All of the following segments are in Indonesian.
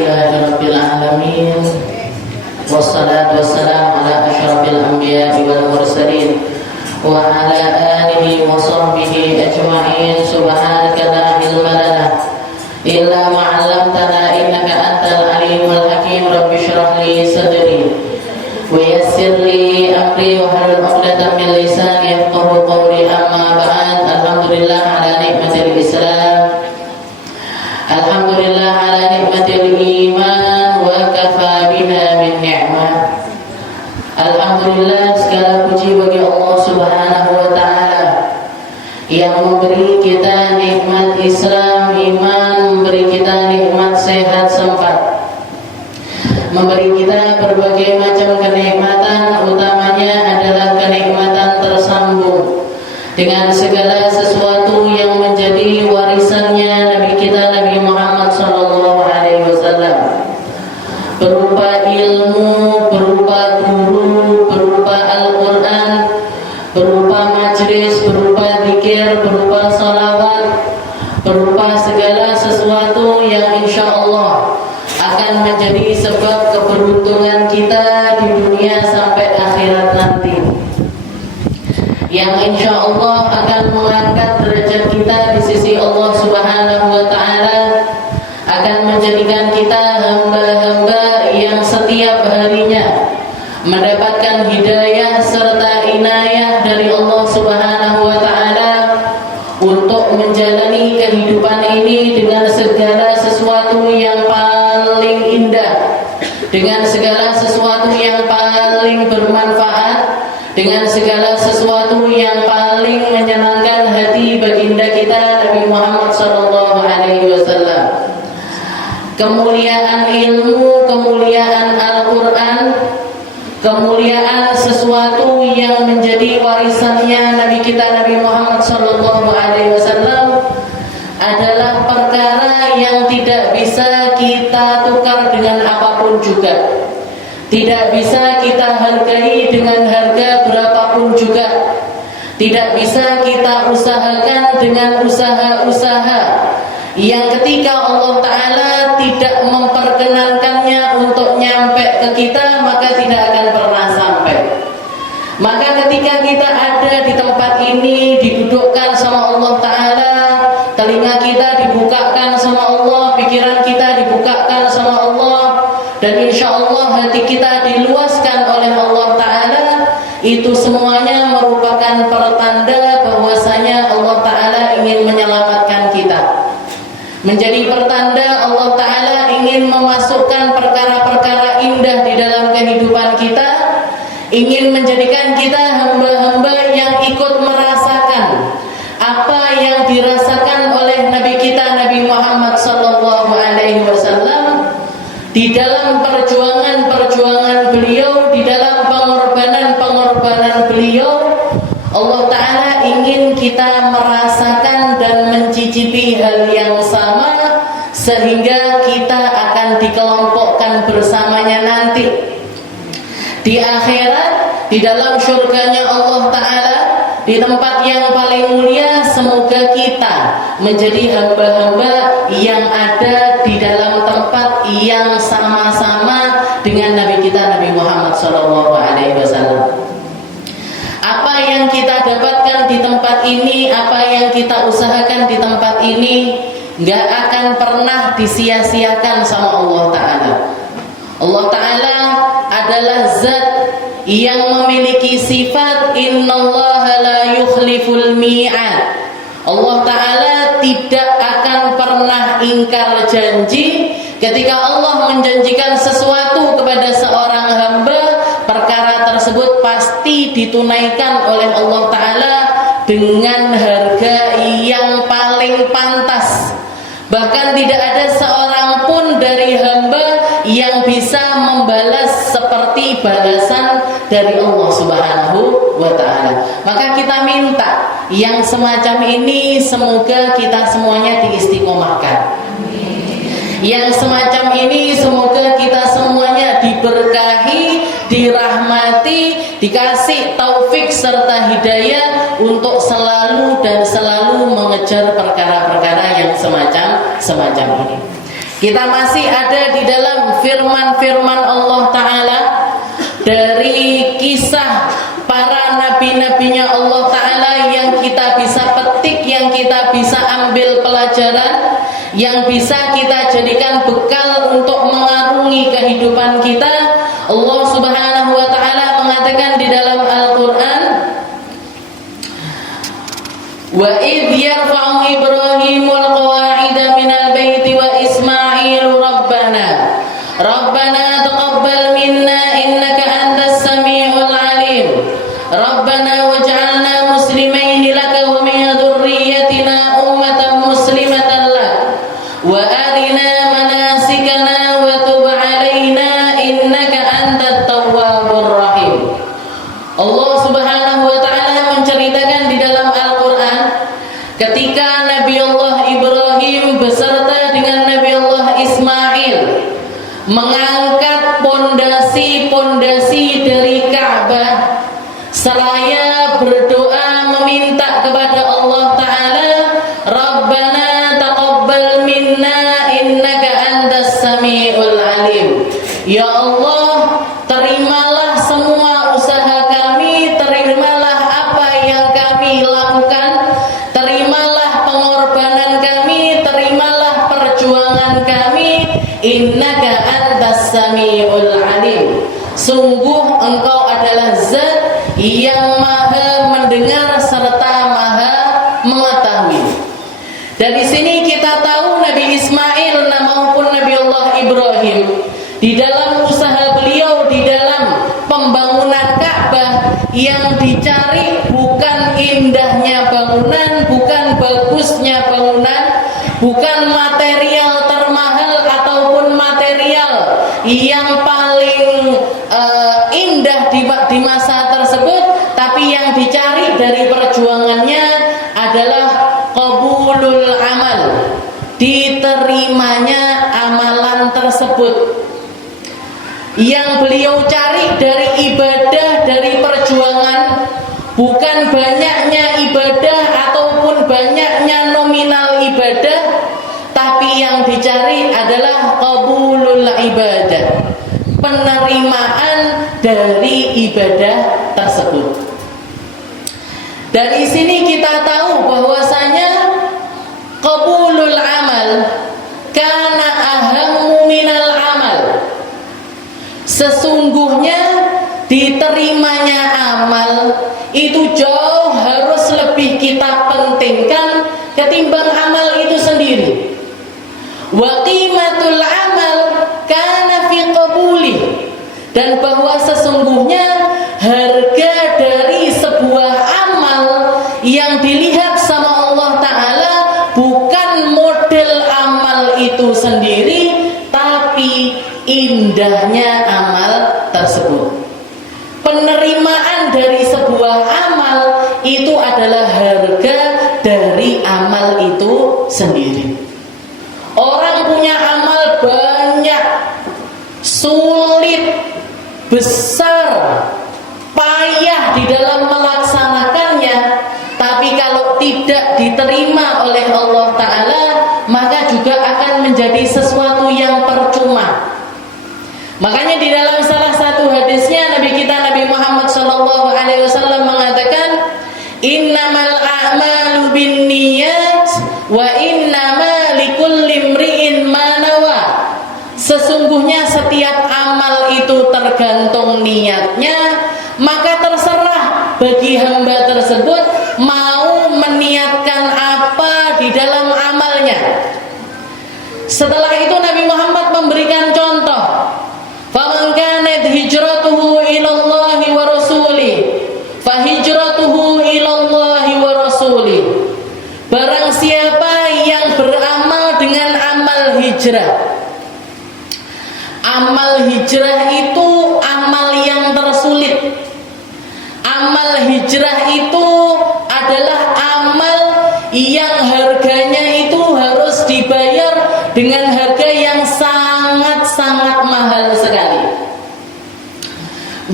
Alhamdulillahirabbil alamin. Wassalatu wassalamu ala asyrafil anbiya'i wal mursalin wa ala alihi wa sahbihi ajma'in. Subhanaka la ilma lana illa ma 'allamtana innaka antal alimul hakim. Rabbi shrah li sadri wa yassir li amri wa hlul 'uqdatam min lisani yafqahu qawli. Amma ba'd. Alhamdulillah ala nikmatil Islam. Alhamdulillah ala nikmatil iman wa kafa biha min ni'mah. Alhamdulillah, segala puji bagi Allah Subhanahu wa taala yang memberi kita nikmat Islam, iman, memberi kita nikmat sehat sempat, memberi kita berbagai macam kenikmatan, utamanya adalah kenikmatan tersambung dengan segala sesuatu yang menjadi warisannya Nabi kita Nabi Muhammad SAW, berupa ilmu, berupa guru, berupa Al-Quran, berupa majlis, berupa zikir, berupa salawat, berupa segala sesuatu yang insya Allah akan menjadi sebab keberuntungan kita di dunia sampai akhirat nanti, yang insya Allah akan mengangkat derajat kita di sisi Allah Subhanahu wa ta'ala, akan menjadikan kita hamba-hamba yang setiap harinya mendapatkan hidayah serta inayah dari Allah Subhanahu wa ta'ala untuk menjalani kehidupan ini dengan segala sesuatu yang paling indah, dengan segala sesuatu yang paling bermanfaat, dengan segala sesuatu yang paling menyenangkan hati baginda kita Nabi Muhammad SAW. Kemuliaan ilmu, kemuliaan Al-Quran, kemuliaan sesuatu yang menjadi warisannya Nabi kita Nabi Muhammad SAW adalah perkara yang tidak bisa kita tukar dengan apapun juga, tidak bisa kita hargai dengan harga berapapun juga, tidak bisa kita usahakan dengan usaha-usaha yang ketika Allah Ta'ala tidak memperkenankannya untuk nyampe ke kita, maka tidak akan pernah sampai. Maka ketika kita ada di tempat ini, didudukkan sama Allah Ta'ala, telinga kita dibukakan sama Allah, pikiran kita dibukakan sama Allah, dan insya Allah hati kita diluaskan oleh Allah Ta'ala, itu semuanya merupakan pertanda bahwasanya Allah Ta'ala ingin menyelamatkan kita, menjadi pertanda Allah Ta'ala ingin memasukkan perkara-perkara indah di dalam kehidupan kita, ingin menjadikan kita hamba-hamba yang ikut merasakan apa yang dirasakan oleh Nabi kita Nabi Muhammad SAW di dalam perjuangan-perjuangan beliau, di dalam pengorbanan-pengorbanan beliau. Allah Ta'ala ingin kita merasakan dan mencicipi hal yang sama, sehingga kita akan dikelompokkan bersamanya nanti di akhirat, di dalam surganya Allah Ta'ala, di tempat yang paling mulia. Semoga kita menjadi hamba-hamba yang ada di dalam tempat yang sama-sama dengan Nabi kita Nabi Muhammad SAW. Apa yang kita dapatkan di tempat ini, apa yang kita usahakan di tempat ini, gak akan pernah disia-siakan sama Allah Ta'ala. Allah Ta'ala adalah zat yang memiliki sifat innallaha la yukhliful mi'ad. Allah Ta'ala tidak akan pernah ingkar janji. Ketika Allah menjanjikan sesuatu kepada seorang hamba, perkara tersebut pasti ditunaikan oleh Allah Ta'ala dengan harga yang paling pantas. Bahkan tidak ada seorang pun dari hamba yang bisa membalas seperti balasan dari Allah Subhanahu wa ta'ala. Maka kita minta yang semacam ini semoga kita semuanya diistiqomahkan. Yang semacam ini semoga kita semuanya diberkahi, dirahmati, dikasih taufik serta hidayah untuk selalu dan selalu mengejar perkara-perkara yang semacam ini. Kita masih ada di dalam firman-firman Allah Ta'ala, dari kisah para nabi-nabinya Allah Ta'ala yang kita bisa petik, yang kita bisa ambil pelajaran, yang bisa kita jadikan bekal untuk mengarungi kehidupan kita. Allah Subhanahu wa Ta'ala mengatakan di dalam Al-Quran, wa idh yarfa'u Ibrahimul qawa'ida minal baiti wa Ismailu Rabbana taqabbal minna innaka antas sami'ul alim Rabbana waj'alna muslimaini laka wa min dhurriyyatina ummatan muslimatan lak wa arina manasikana wa tub 'alaina innaka antat tawwabur rahim. Allah Subhanahu wa Ta'ala menceritakan di dalam Al-Quran ketika Nabi Allah Ibrahim beserta dengan Nabi Allah Ismail mengangkat pondasi-pondasi dari Ka'bah, seraya berdoa meminta kepada Allah Ta'ala, Rabbana taqabbal minna innaka antas sami'ul alim. Ya Allah, terimalah semua usaha kami, terimalah apa yang kami lakukan, terimalah pengorbanan kami, terimalah perjuangan kami. Innaka antas sami'ul alim. Sungguh engkau adalah zat yang maha mendengar serta maha mengetahui. Dari sini kita tahu Nabi Ismail maupun Nabi Allah Ibrahim, di dalam usaha beliau di dalam pembangunan Ka'bah, yang dicari bukan indahnya bangunan, bukan bagusnya bangunan, bukan material termahal ataupun material yang paling indah di masa tersebut, tapi yang dicari dari perjuangannya adalah qabulul amal, diterimanya amalan tersebut. Yang beliau cari dari ibadah, dari perjuangan, bukan banyaknya ibadah ataupun banyaknya nominal ibadah, tapi yang dicari adalah qabulul ibadah, penerimaan dari ibadah tersebut. Dari sini kita tahu bahwasanya qabulul amal kana ahammu minal amal. Sesungguhnya diterimanya amal itu jauh harus lebih kita pentingkan ketimbang amal itu sendiri. Wa qimatul amal kana fi qabuli, dan bahwa sesungguhnya harga dari sebuah amal yang dilihat sama Allah Ta'ala bukan model amal itu sendiri, tapi indahnya amal tersebut. Penerimaan dari sebuah amal itu adalah harga dari amal itu sendiri. Orang punya amal banyak, sulit, besar, payah di dalam melaksanakannya, tapi kalau tidak diterima oleh Allah Ta'ala, maka juga akan menjadi sesuatu yang percuma. Makanya di dalam salah satu hadisnya Nabi kita Nabi Muhammad SAW mengatakan, innamal a'malu binniyat wa innama likulli imri'in ma nawa. Sesungguhnya setiap amal itu tergantung niatnya, maka terserah bagi hamba tersebut mau meniatkan apa di dalam amalnya. Setelah itu Nabi Muhammad memberikan contoh, faman kanat hijratuhu ilallahi wa rasulih fahijratuhu ilallahi wa rasulih. Barang siapa yang beramal dengan amal hijrah, amal hijrah itu amal yang tersulit. Amal hijrah itu adalah amal yang harganya itu harus dibayar dengan harga yang sangat-sangat mahal sekali.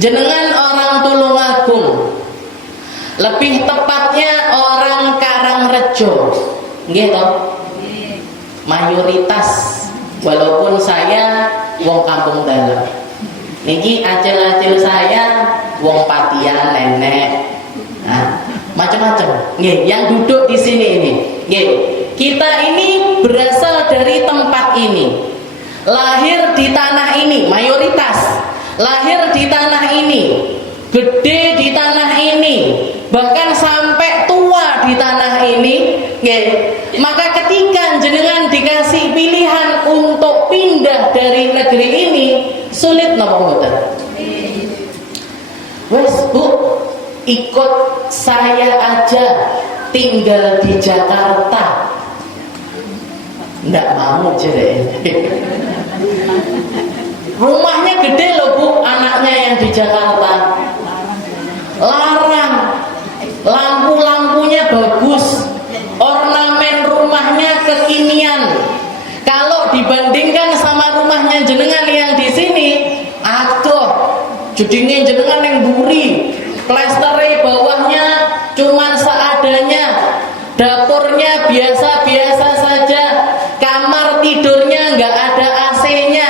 Jenengan orang Tulungagung, lebih tepatnya orang Karangrejo, nggih toh? Mayoritas Walaupun saya wong kampung dalam. Niki acil-acil saya wong Patian nenek. Nah, macam-macam. Nggih, yang duduk di sini ini. Nggih, kita ini berasal dari tempat ini. Lahir di tanah ini, mayoritas lahir di tanah ini, gede di tanah ini, bahkan sampai tua di tanah ini. Maka ketika jenengan dikasih pilihan untuk pindah dari negeri ini, sulit napa mboten? Wes Bu, ikut saya aja tinggal di Jakarta. Nggak mau jere. Rumahnya gede loh Bu, anaknya yang di Jakarta. Larang. Lampu-lampunya bagus. Ornamen rumahnya kekinian. Kalau dibandingkan sama rumahnya jenengan yang di sini, aduh, judine jenengan yang buri. Plestere bawahnya cuman seadanya. Dapurnya biasa-biasa saja. Kamar tidurnya nggak ada AC-nya.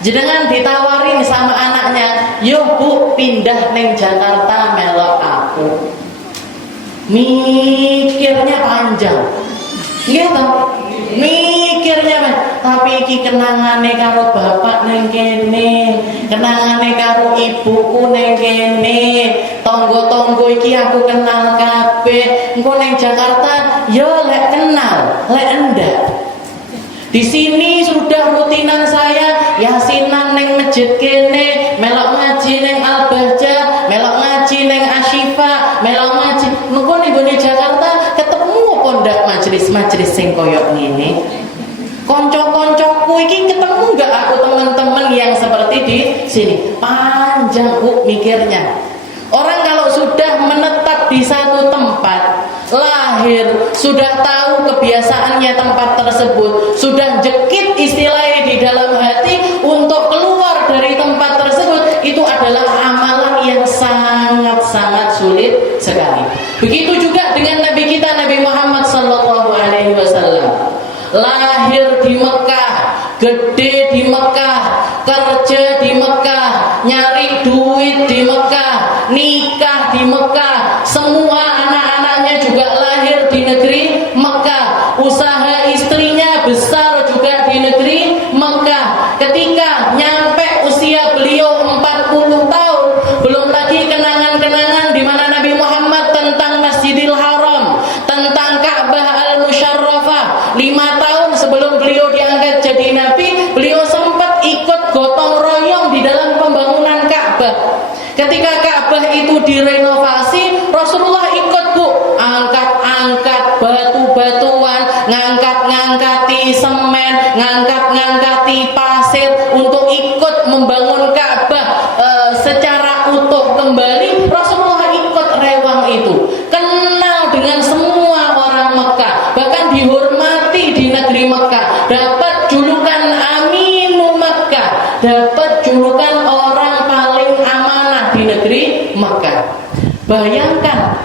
Jenengan ditawarin sama anaknya, "Yo Bu, pindah neng Jakarta melok aku." Mikirnya panjang. Gitu. Mikirnya tapi iki kenangane karo bapak neng kene, kenangane karo ibuku neng kene, tonggo-tonggo iki aku kenal kabeh. Engko neng Jakarta yo lek kenal, lek endak. Di sini sudah rutinan saya yasinan neng masjid kene, melok ngaji neng Al-Bahjah, melok ngaji neng Asyifa, melok ngaji. Engko ning gone Jakarta ketemu apa ndak majelis-majelis sing koyo ngene? Konco-koncoku iki ketemu enggak aku teman-teman yang seperti di sini? Panjang Bu mikirnya. Orang kalau sudah menetap di satu tempat, lahir, sudah tahu kebiasaannya tempat tersebut, sudah jekit istilahnya di dalam hati untuk keluar dari tempat tersebut, itu adalah amalan yang sangat-sangat sulit sekali. Begitu juga dengan Nabi kita Nabi Muhammad SAW. Lahir di Mekah, gede di Mekah, kerja di Mekah, nyari duit di Mekah, nikah di Mekah, semua anak-anaknya juga lahir di negeri Mekah, usaha istrinya besar juga di negeri Mekah. Ketika nyampe usia beliau 40 tahun, belum lagi kenangan-kenangan di mana Nabi Muhammad tentang Masjidil Haram, tentang Ka'bah Al-Musyarrafah. 5 tahun sebelum beliau diangkat jadi Nabi, beliau sempat ikut gotong royong di dalam pembangunan Ka'bah. Ketika Ka'bah itu direnovasi, Rasulullah ikut Bu, angkat-angkat batu-batuan, ngangkat-ngangkati semen, ngangkat-ngangkati pasir untuk ikut membangun Ka'bah secara utuh kembali. Rasulullah ikut rewang itu, kenal dengan semua orang Mekah, bahkan dihormati di negeri Mekah, dapat julukan Aminu Mekah, dapat julukan orang paling amanah di negeri Mekah. Bayangkan,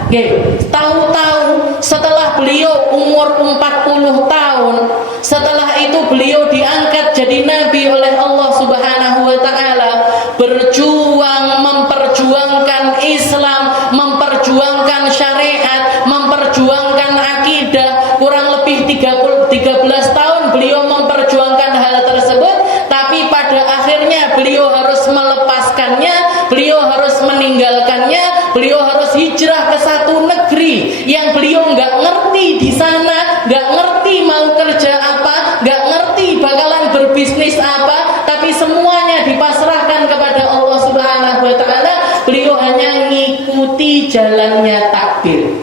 tahu-tahu setelah beliau umur 40 tahun, setelah itu beliau diangkat jadi nabi oleh Allah Subhanahu wa taala, berjuang memperjuangkan Islam, memperjuangkan syariat, memperjuangkan akidah. Kurang lebih 13 tahun beliau memperjuangkan hal tersebut, tapi pada akhirnya beliau harus melepaskannya, beliau harus meninggalkannya, beliau harus hijrah ke satu negeri yang beliau nggak ngerti di sana, nggak ngerti mau kerja apa, nggak ngerti bakalan berbisnis apa, tapi semuanya dipasrahkan kepada Allah Subhanahu wa taala. Beliau hanya ngikuti jalannya takdir.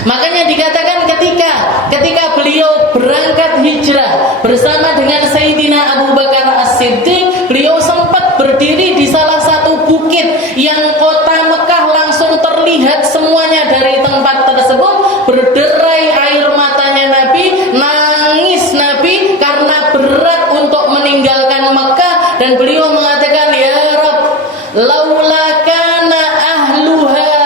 Makanya dikatakan ketika beliau berangkat hijrah bersama dengan Sayyidina Abu Bakar As-Siddiq, beliau sempat berdiri di salah satu bukit yang kota Mekah langsung terlihat semuanya dari tempat tersebut. Berderai air matanya Nabi, nangis Nabi karena berat untuk meninggalkan Mekah, dan beliau mengatakan, "Ya Rabb, laula kana ahluha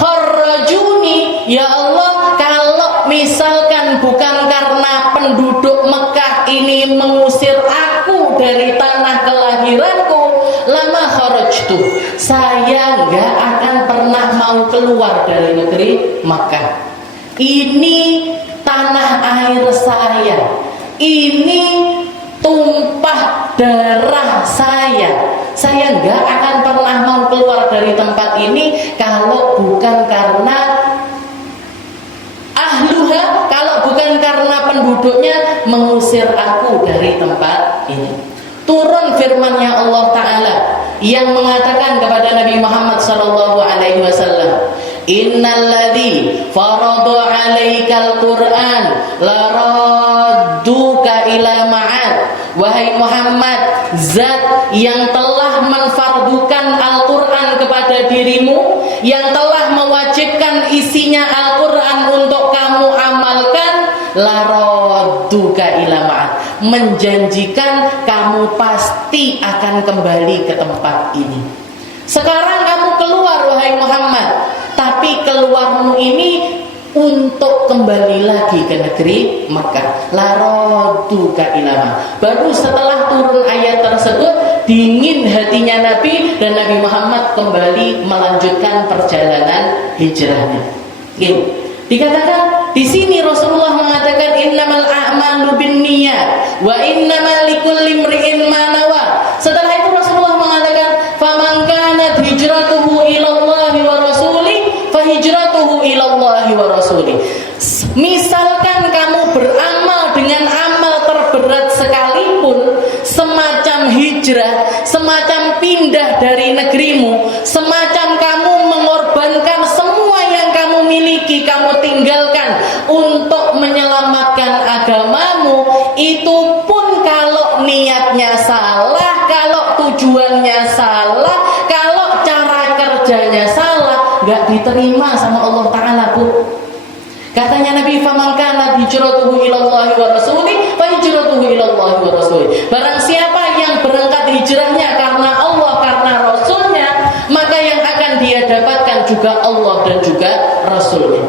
kharrajuni." Ya Allah, kalau misalkan bukan karena penduduk Mekah ini ingin mengusir aku dari tanah kelahiranku, lama kharajtu, saya nggak akan pernah mau keluar dari negeri Makkah. Ini tanah air saya, ini tumpah darah saya nggak akan pernah mau keluar dari tempat ini kalau bukan karena ahluha, kalau bukan karena penduduknya mengusir aku dari tempat ini. Turun firman-Nya Allah Ta'ala yang mengatakan kepada Nabi Muhammad SAW, innalladzi farada 'alaikal Qur'an la radduka ila ma'ad. Wahai Muhammad, zat yang telah menfardukan Al-Qur'an kepada dirimu, yang telah mewajibkan isinya Al-Qur'an untuk kamu amalkan, la radduka ila ma'ad, menjanjikan kamu pasti akan kembali ke tempat ini. Sekarang kamu keluar wahai Muhammad, tapi keluarmu ini untuk kembali lagi ke negeri Makkah. La radduka ila ma'ad. Baru setelah turun ayat tersebut, dingin hatinya Nabi, dan Nabi Muhammad kembali melanjutkan perjalanan hijrahnya. Dikatakan di sini Rasulullah mengatakan innamal a'malu binniyat wa innamal likulli imri'in ma nawa. Setelah itu Rasulullah mengatakan faman kanat hijratuhu ila Allah wa rasulih fa hijratuhu ila Allah wa rasulih. Misalkan kamu beramal dengan amal terberat sekalipun, semacam hijrah, semacam pindah dari negerimu, semacam kamu mengorbankan semua yang kamu miliki, kamu tinggalkan untuk menyelamatkan agamamu, itu pun kalau niatnya salah, kalau tujuannya salah, kalau cara kerjanya salah, gak diterima sama Allah Ta'ala, Bu. Katanya Nabi, faman kana hijratuhu ilallahi wa rasulih fa hijratuhu ilallahi wa rasulih. Barang siapa yang berangkat hijrahnya karena Allah, karena Rasulnya, maka yang akan dia dapatkan juga Allah dan juga Rasulnya.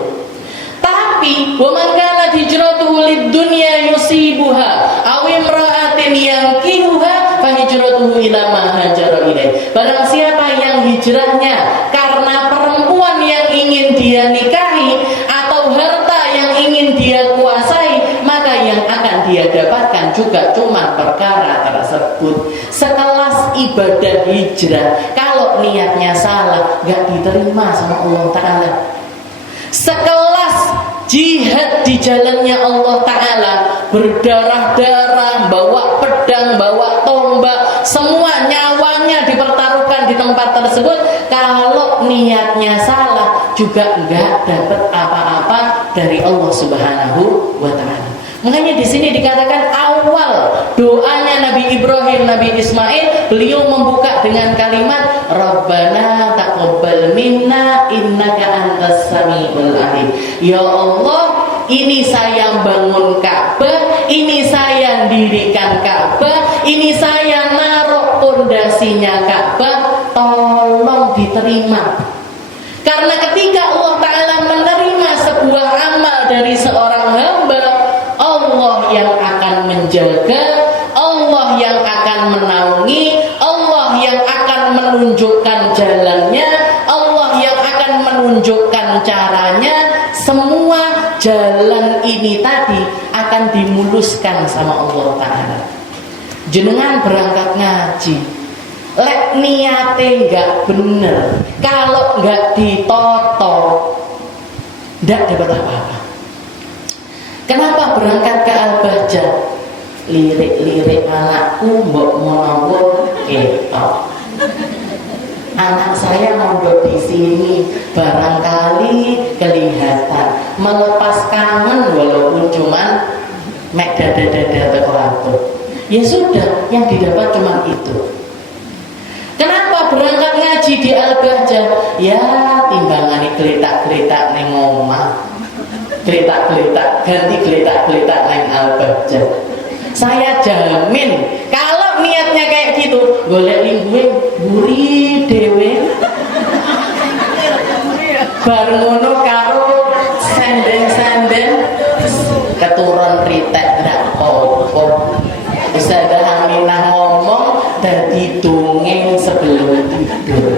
Tapi wa man kana hijratuhu lid-dunya yusibuha aw imra'atin yankihuha fa hijratuhu ila ma hajara ilaih. Barang siapa yang hijrahnya karena perempuan yang ingin dia nikahi atau harta yang ingin dia kuasai, maka yang akan dia dapatkan juga cuma perkara tersebut. Sekelas ibadah hijrah, kalau niatnya salah, gak diterima sama Allah Ta'ala. Sekelas jihad di jalannya Allah Ta'ala, berdarah-darah, bawa pedang, bawa tombak, semua nyawanya dipertaruhkan di tempat tersebut, kalau niatnya salah juga enggak dapat apa-apa dari Allah Subhanahu wa Ta'ala. Makanya di sini dikatakan awal doanya Nabi Ibrahim, Nabi Ismail, beliau membuka dengan kalimat Rabbana taqabbal minna innaka antas samiul alim. Ya Allah, ini saya bangun Ka'bah, ini saya dirikan Ka'bah, ini saya naruh pondasinya Ka'bah, tolong diterima. Karena ketika Allah Ta'ala menerima sebuah amal dari seorang hamba, Allah yang akan menjaga, Allah yang akan menaungi, Allah yang akan menunjukkan jalannya, Allah yang akan menunjukkan caranya. Semua jalan ini tadi akan dimuluskan sama Allah Ta'ala. Jenengan berangkat ngaji, lek niate nggak bener, kalau nggak ditoto, nggak dapat apa-apa. Kenapa berangkat ke Al-Bahjah? Lirik-lirik anakku mbok menawa ketok. Anak saya mondok di sini, barangkali kelihatan melepas kangen walaupun cuman mek dada-dada terlalu. Ya sudah, yang didapat cuma itu. Kenapa berangkat ngaji di Al-Bahjah? Ya timbangane gletak-gletak ning omah. Gletak-gletak, ganti gletak-gletak neng Al-Bahjah. Saya jamin kalau niatnya kayak gitu, golek linggue buri dewe, bar ngono karo senden-senden keturun ritek ndak apa-apa. Aminah ngomong dadi dongeng sebelum tidur.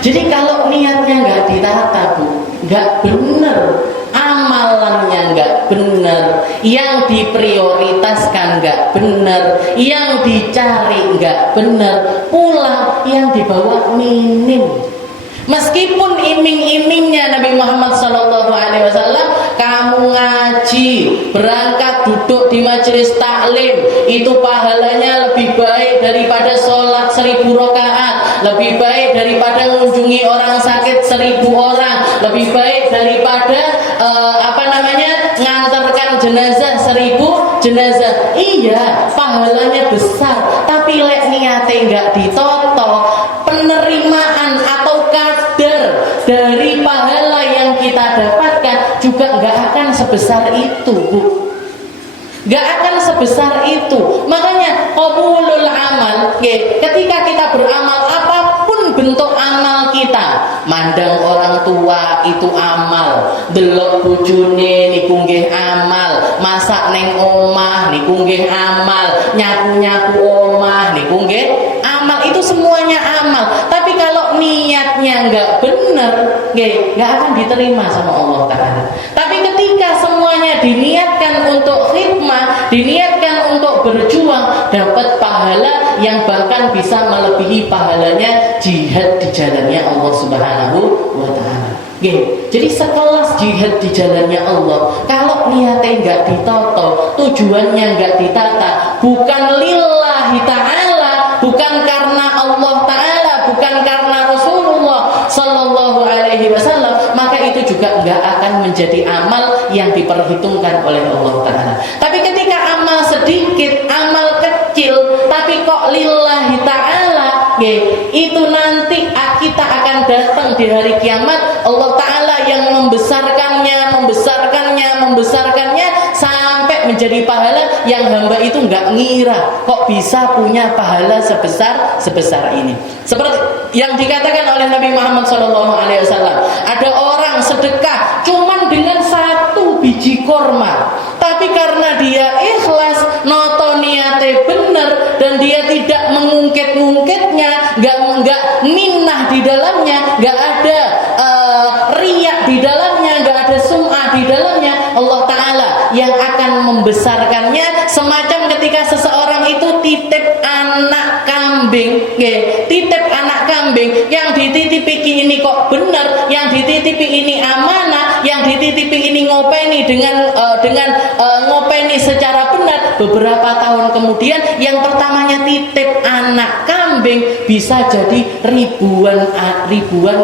Jadi kalau niatnya nggak ditata, Bu, nggak bener, amalannya nggak bener, yang diprioritaskan nggak bener, yang dicari nggak bener, pulang yang dibawa minim. Meskipun iming-imingnya Nabi Muhammad SAW, kamu ngaji, berangkat duduk di majelis taklim, itu pahalanya lebih baik daripada sholat 1000 rakaat, lebih baik daripada mengunjungi orang sakit 1000 orang, lebih baik daripada ngantarkan jenazah 1000 jenazah. Iya, pahalanya besar, tapi lek niate nggak ditoto, penerimaan atau kadar dari pahala yang kita dapatkan juga nggak akan sebesar itu, Bu. Nggak akan sebesar itu. Makanya qabulul amal, ketika kita beramal apapun bentuk amal kita, mandang orang tua itu amal, delok bojone niku nggih amal, masak neng omah niku nggih amal, nyapu-nyapu omah niku nggih amal, itu semuanya amal. Tapi kalau niatnya nggak benar, nggak akan diterima sama Allah Ta'ala. Tapi ketika semuanya diniatkan untuk khidmah, diniatkan untuk berjuang, dapat pahala yang bahkan bisa melebihi pahalanya jihad di jalannya Allah Subhanahu wa Ta'ala. Jadi sekelas jihad di jalannya Allah, kalau niatnya nggak ditoto, tujuannya nggak ditata, bukan lillahi ta'ala, bukan karena Allah Ta'ala, bukan karena Rasulullah Sallallahu Alaihi Wasallam, maka itu juga nggak akan menjadi amal yang diperhitungkan oleh Allah Ta'ala. Tapi ketika amal sedikit, amal kecil, tapi kok lillahi ta'ala, itu nanti kita akan datang di hari kiamat, Allah Ta'ala yang membesarkannya sampai menjadi pahala yang hamba itu nggak ngira kok bisa punya pahala sebesar ini. Seperti yang dikatakan oleh Nabi Muhammad SAW, ada orang sedekah cuman dengan 1 biji korma, tapi karena dia ikhlas, noto niate bener, dan dia tidak mengungkit-ungkitnya, nggak minnah di dalamnya, nggak ada riak di dalamnya, nggak ada sum'ah di dalamnya, Allah Ta'ala yang akan membesarkannya. Semacam ketika seseorang itu titip anak kambing, titip anak kambing, yang dititipi ini kok benar, yang dititipi ini amanah, yang dititipi ini ngopeni dengan ngopeni secara benar. Beberapa tahun kemudian, yang pertamanya titip anak kambing bisa jadi ribuan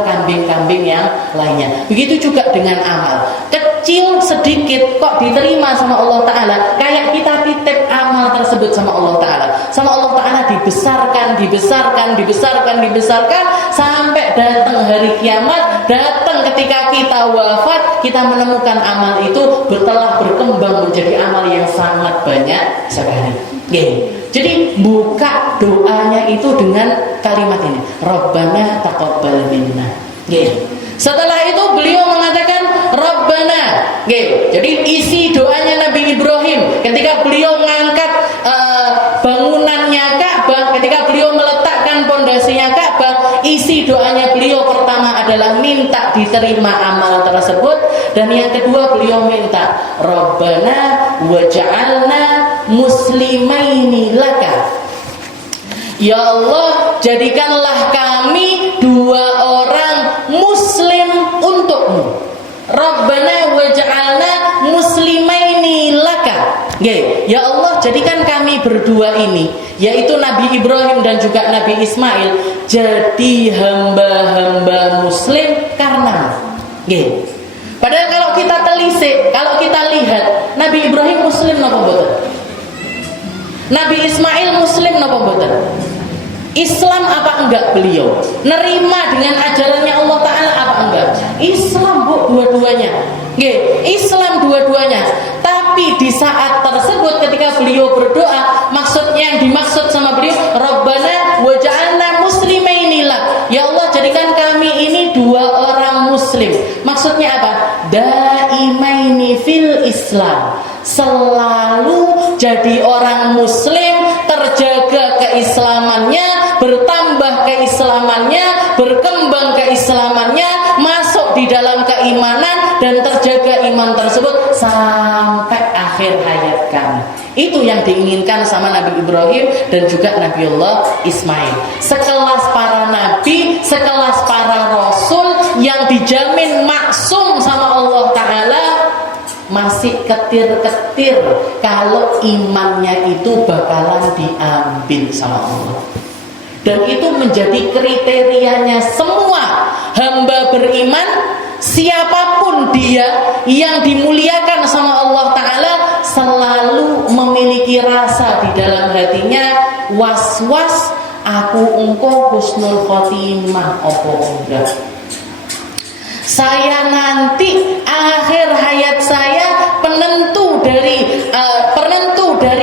kambing-kambing yang lainnya. Begitu juga dengan amal kecil sedikit kok diterima sama Allah Ta'ala, kayak kita titip amal tersebut sama Allah Ta'ala. Sama Allah Ta'ala dibesarkan sampai datang hari kiamat, datang ketika kita wafat, kita menemukan amal itu telah berkembang menjadi amal yang sangat banyak sekali. Jadi buka doanya itu dengan kalimat ini, Rabbana taqabbal minna. Setelah itu beliau mengatakan Rabbana. Jadi isi doanya Nabi Ibrahim ketika beliau mengangkat bangunannya Ka'bah, ketika beliau meletakkan pondasinya Ka'bah, isi doanya beliau pertama adalah minta diterima amal tersebut, dan yang kedua beliau minta Rabbana waj'alna muslimaini laka. Ya Allah, jadikanlah kami 2 orang muslim untukmu. Rabbana waj'alna muslimaini laka. Ya Allah, jadikan kami berdua ini, yaitu Nabi Ibrahim dan juga Nabi Ismail, jadi hamba-hamba muslim karena. Padahal kalau kita telisik, kalau kita lihat, Nabi Ibrahim muslim napa mboten? Nabi Ismail muslim napa mboten? Islam apa enggak beliau? Nerima dengan ajarannya Allah Ta'ala apa enggak? Islam, Bu, dua-duanya. Islam dua-duanya. Tapi di saat tersebut ketika beliau berdoa, maksudnya yang dimaksud sama beliau Rabbana waj'alna muslimaini lak. Ya Allah, jadikan kami ini 2 orang muslim. Maksudnya apa? Daimaini fil Islam, selalu jadi orang muslim, terjaga keislamannya, bertambah keislamannya, berkembang keislamannya, masuk di dalam keimanan dan terjaga iman tersebut sampai akhir hayat kami. Itu yang diinginkan sama Nabi Ibrahim dan juga Nabiullah Ismail. Sekelas para nabi, sekelas para rasul yang dijamin maksum sama Allah Ta'ala, masih ketir-ketir kalau imannya itu bakalan diambil sama Allah. Dan itu menjadi kriterianya semua hamba beriman, siapapun dia yang dimuliakan sama Allah Ta'ala, selalu memiliki rasa di dalam hatinya, was-was, aku engkau husnul khotimah opo enggak, saya nanti akhir hayat saya penentu dari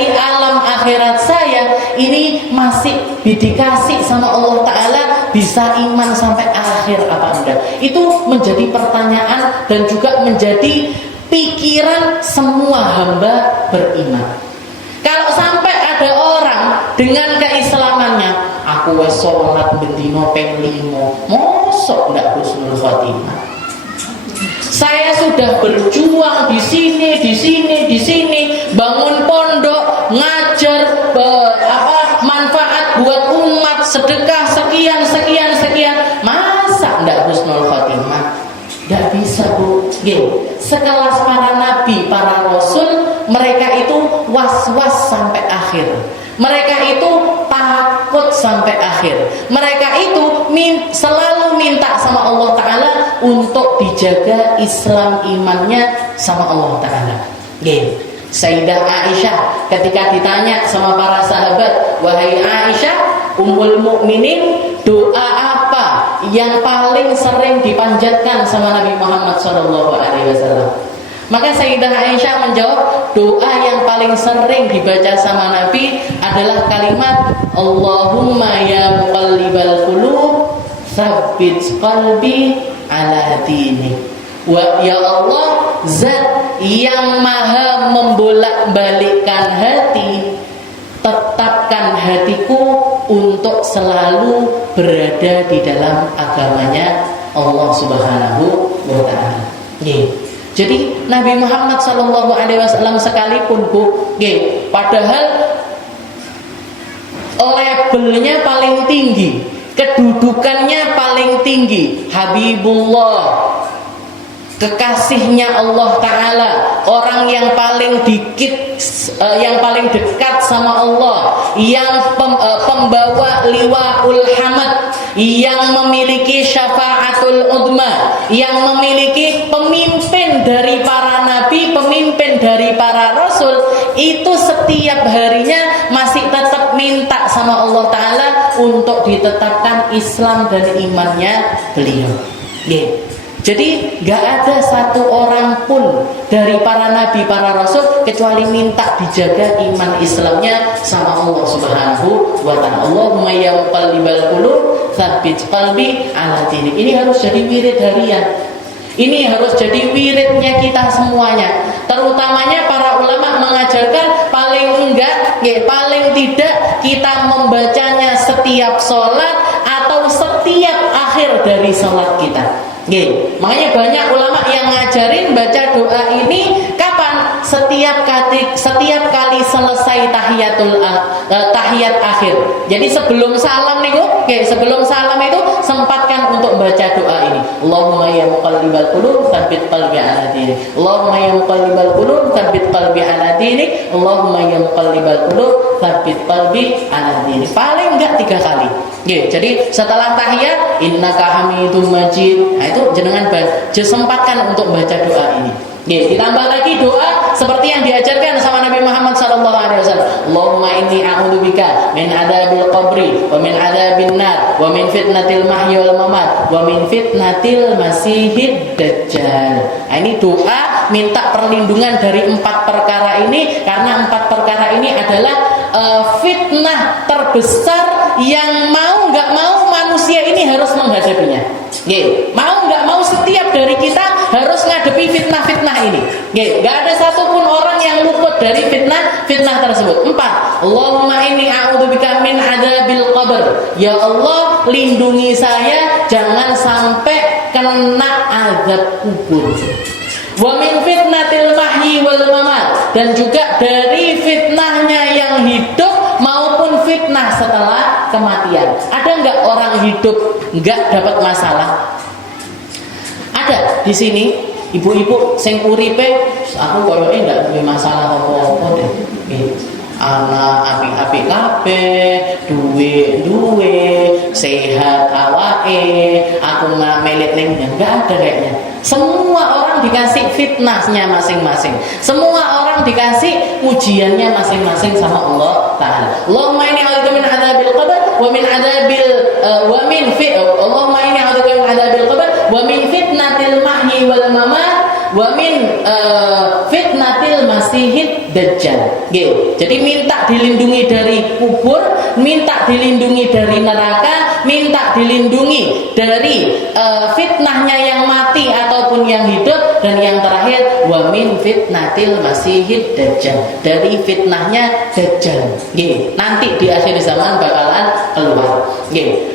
alam akhirat saya ini masih dikasih sama Allah Ta'ala, bisa iman sampai akhir apa enggak. Itu menjadi pertanyaan dan juga menjadi pikiran semua hamba beriman. Kalau sampai ada orang dengan keislamannya, aku wes sholat bendino ping 5, mosok ndak husnul khotimah. Saya sudah berjuang di sini, bangun pondok, ngajar manfaat buat umat, sedekah sekian, masa ndak husnul khotimah? Nggak bisa, Bu. Sekelas para nabi, para rasul, mereka itu was-was sampai akhir. Mereka itu takut sampai akhir. Mereka itu selalu minta sama Allah Ta'ala untuk dijaga Islam imannya sama Allah Ta'ala. Sayyidah Aisyah ketika ditanya sama para sahabat, wahai Aisyah, Ummul Mukminin, doa apa yang paling sering dipanjatkan sama Nabi Muhammad SAW? Maka Sayyidah Aisyah menjawab, doa yang paling sering dibaca sama Nabi adalah kalimat Allahumma ya muqallibal qulub tsabbit qalbi ala dinik. Wa ya Allah, zat yang maha membolak-balikkan hati, tetapkan hatiku untuk selalu berada di dalam agamanya Allah Subhanahu wa Ta'ala. Jadi Nabi Muhammad SAW sekalipun, Bu, padahal labelnya paling tinggi, kedudukannya paling tinggi, Habibullah, kekasihnya Allah Ta'ala, orang yang paling paling dekat sama Allah, yang pembawa liwaul hamad, yang memiliki syafaatul udma, yang memiliki pemimpin dari para nabi, pemimpin dari para rasul, itu setiap harinya masih tetap minta sama Allah Ta'ala untuk ditetapkan Islam dan imannya beliau. Jadi gak ada satu orang pun dari para nabi, para rasul kecuali minta dijaga iman Islamnya sama Allah Subhanahu wa Ta'ala. Allahumma ya muqallibal qulub tsabbit qalbi ala dinik. Ini harus jadi wirid harian. Ini harus jadi wiridnya kita semuanya. Terutamanya para ulama mengajarkan paling tidak kita membacanya setiap sholat atau setiap akhir dari sholat kita. Makanya banyak ulama yang ngajarin baca doa ini kapan? Setiap kali selesai tahiyat akhir. Jadi sebelum salam sebelum salam itu sempatkan untuk baca doa ini. Allahumma ya muqallibal qulub tsabbit qalbi ala dinik. Allahumma ya muqallibal qulub tsabbit qalbi ala dinik. Allahumma ya muqallibal qulub tsabbit qalbi ala dinik. Paling enggak 3 kali. Jadi setelah tahiyat innaka hamidum majid. Nah, itu jenengan sempatkan untuk baca doa ini. Ditambah lagi doa seperti yang diajarkan sama Nabi Muhammad SAW. Allahumma inni a'udzubika min adabil qabri wa min adabin nar wa min fitnatil mahya wal mamat wa min fitnatil masihid dajjal. Nah, ini doa minta perlindungan dari 4 perkara ini, karena 4 perkara ini adalah fitnah terbesar yang mau nggak mau manusia ini harus menghadapinya. Mau nggak mau setiap dari kita harus ngadepi fitnah-fitnah ini. Nggak ada satupun orang yang luput dari fitnah tersebut. 4. Allahumma inni a'udzubika min adzabil qabr. Ya Allah, lindungi saya jangan sampai kena azab kubur. Wa min fitnatil mahyi wal mamat, dan juga dari fitnahnya yang hidup maupun fitnah setelah kematian. Ada enggak orang hidup enggak dapat masalah? Ada di sini ibu-ibu sing uripe aku koyoke enggak duwe masalah apa-apa deh. Anak apik-apik kabeh, duwe sehat awake, aku nggak melit ning enggak ada kayaknya. Semua orang dikasih fitnahnya masing-masing. Semua orang dikasih ujiannya masing-masing sama Allah Ta'ala. Allahumma inni a'udzubika min adzabil qabr wa min adzabil Allahumma inni a'udzubika min adzabil qabr wa min fitnatil mahyi wal mamat wa min fitnatil masihid dajjal. Jadi minta dilindungi dari kubur, minta dilindungi dari neraka, minta dilindungi dari fitnahnya yang mati ataupun yang hidup, dan yang terakhir wa min fitnatil masihid dajjal, dari fitnahnya dajjal. Nanti di akhir zaman bakalan keluar.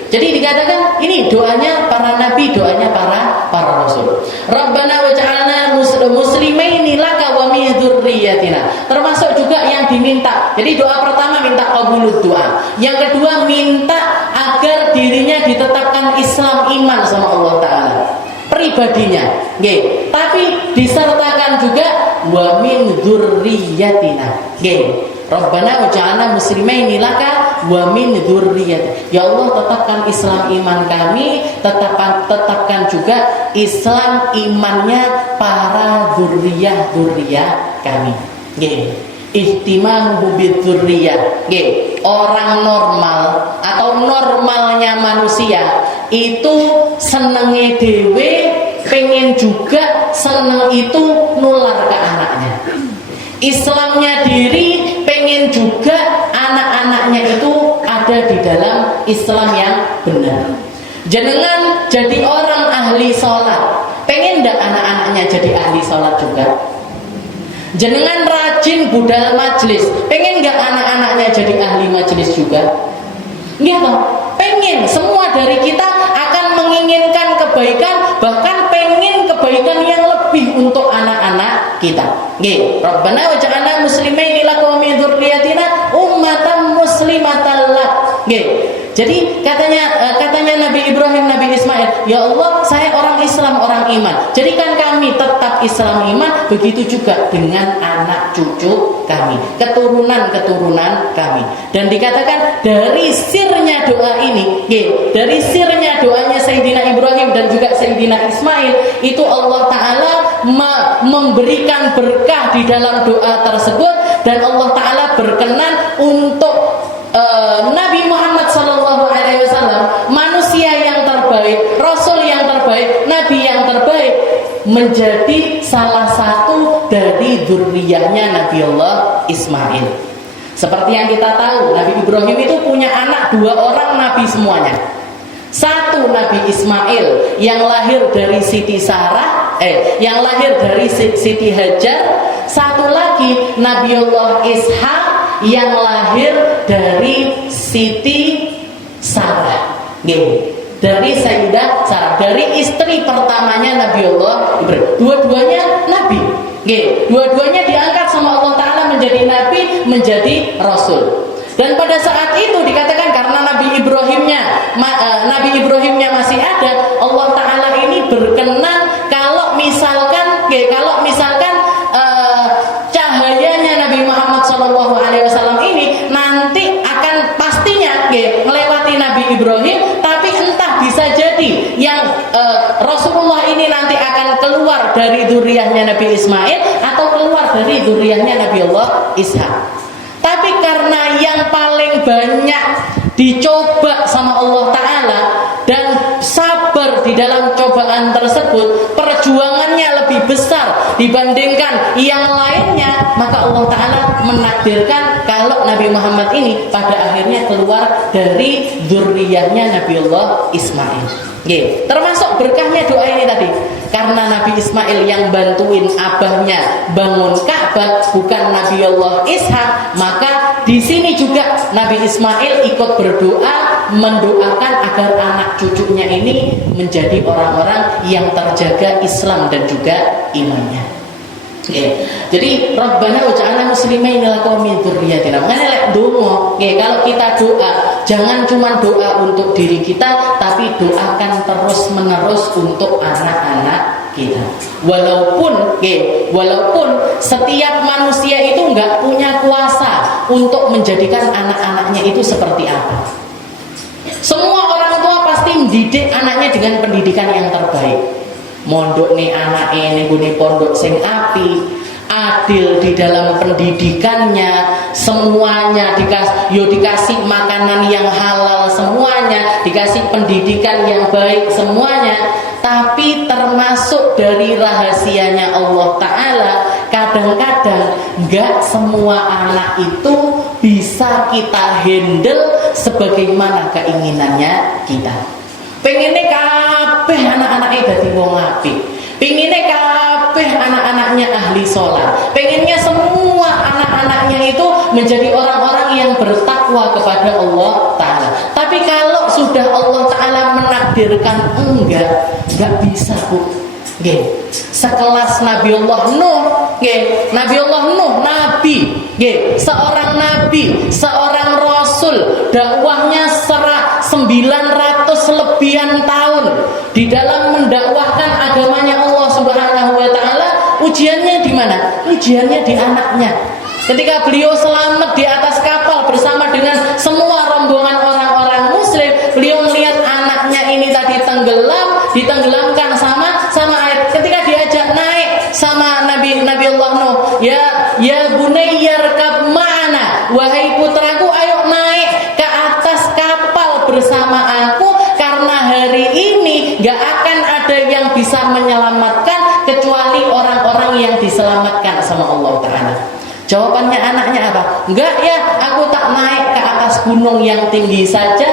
Jadi dikatakan ini doanya para nabi, doanya para rasul. Rabbana waj'alna muslimaini laka wa min dzurriyyatina. Termasuk juga yang diminta. Jadi doa pertama minta qabulud doa. Yang kedua minta agar dirinya ditetapkan Islam, iman sama Allah Ta'ala, pribadinya. Tapi disertakan juga wa min dzurriyyatina. Rabbana waj'alna muslimaini laka wa min dzurriyyatina. Ya Allah, tetapkan Islam iman kami, tetapkan juga Islam imannya para dzurriyyah kami. Ihtimamuhu bidzurriyyah. Orang normal atau normalnya manusia itu senenge dhewe, pengen juga seneng itu nular ke anaknya. Islamnya diri pengen juga anak-anaknya itu ada di dalam Islam yang benar. Jenengan jadi orang ahli sholat, pengen ndak anak-anaknya jadi ahli sholat juga? Jenengan rajin budal majelis, pengen nggak anak-anaknya jadi ahli majelis juga? Nggih toh? Pengen. Semua dari kita akan menginginkan kebaikan, bahkan pengen kebaikan yang lebih untuk anak-anak kita. Nggih. Rabbana waj'alna muslimaini laka wa min dzurriyyatina ummatan muslimatan lak. Nggih. Jadi katanya Nabi Ibrahim, Nabi Ismail, ya Allah, saya orang Islam, orang iman. Jadikan kami tetap Islam iman, begitu juga dengan anak cucu kami, keturunan kami. Dan dikatakan dari sirnya doa ini, dari sirnya doanya Sayyidina Ibrahim dan juga Sayyidina Ismail, itu Allah Ta'ala memberikan berkah di dalam doa tersebut, dan Allah Ta'ala berkenan untuk Nabi Muhammad SAW, manusia yang terbaik, Rasul yang terbaik, Nabi yang terbaik, menjadi salah satu dari dzurriyyahnya Nabi Allah Ismail. Seperti yang kita tahu, Nabi Ibrahim itu punya anak 2 orang nabi semuanya. Satu Nabi Ismail yang lahir dari Siti Sarah, yang lahir dari Siti Hajar. Satu lagi Nabi Allah Ishak yang lahir dari Siti Sarah. Dari Sayyidah Sarah, dari istri pertamanya Nabi Allah Ibrahim. Dua-duanya nabi. Dua-duanya diangkat sama Allah Ta'ala menjadi nabi, menjadi rasul. Dan pada saat itu dikatakan karena Nabi Ibrahimnya masih ada, Allah Ta'ala ini berkenan kalau misalkan cahayanya Nabi Muhammad SAW ini nanti akan pastinya melewati Nabi Ibrahim, tapi entah bisa jadi yang Rasulullah ini nanti akan keluar dari dzurriyyahnya Nabi Ismail atau keluar dari dzurriyyahnya Nabi Allah Ishak. Tapi karena yang paling banyak dicoba sama Allah Ta'ala dan sabar di dalam cobaan tersebut, perjuangannya lebih besar dibandingkan yang lainnya, maka Allah Ta'ala menakdirkan kalau Nabi Muhammad ini pada akhirnya keluar dari dzurriyyahnya Nabiullah Ismail. Termasuk berkahnya doa ini tadi, karena Nabi Ismail yang bantuin abahnya bangun Ka'bah, bukan Nabiullah Ishak, maka di sini juga Nabi Ismail ikut berdoa mendoakan agar anak cucunya ini menjadi orang-orang yang terjaga Islam dan juga imannya. Jadi Rabbana waj'alna muslimin laka wa min dzurriyyatina. Makanya lek donga, kalau kita doa jangan cuma doa untuk diri kita, tapi doakan terus-menerus untuk anak-anak kita. Walaupun setiap manusia itu nggak punya kuasa untuk menjadikan anak-anaknya itu seperti apa. Semua orang tua pasti mendidik anaknya dengan pendidikan yang terbaik. Mondok nih anak ini guni pondok sing api, adil di dalam pendidikannya, semuanya dikasih makanan yang halal semuanya, dikasih pendidikan yang baik semuanya. Tapi termasuk dari rahasianya Allah Ta'ala, kadang-kadang gak semua anak itu bisa kita handle sebagaimana keinginannya kita. Pengennya kabeh anak-anaknya dadi wong apik, pengennya kabeh anak-anaknya ahli sholat, pengennya semua anak-anaknya itu menjadi orang-orang yang bertakwa kepada Allah Ta'ala. Tapi kalau sudah Allah Ta'ala menakdirkan enggak bisa, Bu. Sekelas Nabiullah Nuh, Nabiullah Nuh, nabi, seorang nabi, seorang rasul, dakwahnya 900 lebihan tahun di dalam mendakwahkan agamanya Allah Subhanahu wa Ta'ala. Ujiannya di mana? Ujiannya di anaknya. Ketika beliau selamat di atas kapal bersama dengan semua rombongan orang-orang muslim, beliau melihat anaknya ini tadi ditenggelamkan sama air. Ketika diajak naik sama Nabiullah Nuh, ya bunayya rkab ma'ana, wahai putraku ayo naik ke atas kapal bersama aku, karena hari ini gak akan ada yang bisa menyelamatkan kecuali orang-orang yang diselamatkan sama Allah Ta'ala. Jawabannya anaknya apa? Enggak ya, aku tak naik ke atas gunung yang tinggi saja,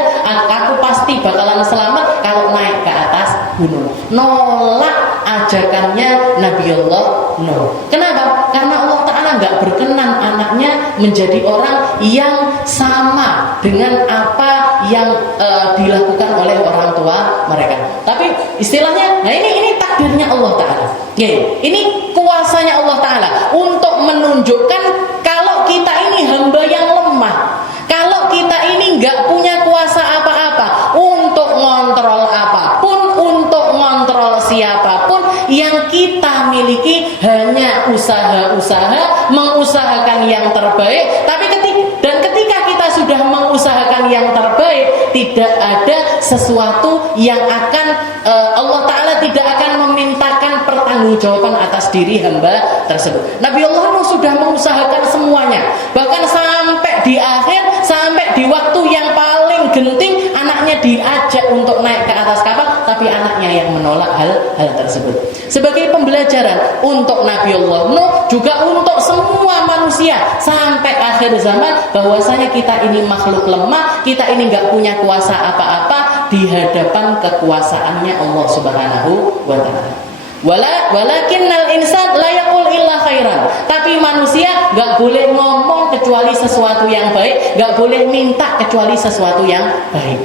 aku pasti bakalan selamat kalau naik ke atas gunung. Nolak ajakannya Nabiullah Nuh. Kenapa? Karena Allah Ta'ala gak berkenan anaknya menjadi orang yang sama dengan apa yang dilakukan oleh orang tua mereka. Tapi istilahnya, nah ini takdirnya Allah Ta'ala. Ini kuasanya Allah Ta'ala untuk menunjukkan kalau kita ini hamba yang lemah, kalau kita ini gak punya kuasa apa-apa untuk ngontrol apapun, untuk ngontrol siapapun. Yang kita miliki hanya usaha-usaha, mengusahakan yang terbaik. Tapi ketika kita sudah mengusahakan yang terbaik, tidak ada sesuatu yang akan Allah Ta'ala tidak akan memintakan pertanggungjawaban atas diri hamba tersebut. Nabiullah Nuh sudah mengusahakan semuanya, bahkan sampai di akhir, sampai di waktu yang paling genting, anaknya diajak untuk naik ke atas kapal, tapi anaknya yang menolak hal tersebut. Sebagai pembelajaran untuk Nabiullah Nuh, juga untuk semua manusia sampai akhir zaman, bahwasanya kita ini makhluk lemah, kita ini gak punya kuasa apa-apa di hadapan kekuasaannya Allah Subhanahu wa Ta'ala. Walakinnal insan la yaqul illa khairan. Tapi manusia gak boleh ngomong kecuali sesuatu yang baik, gak boleh minta kecuali sesuatu yang baik.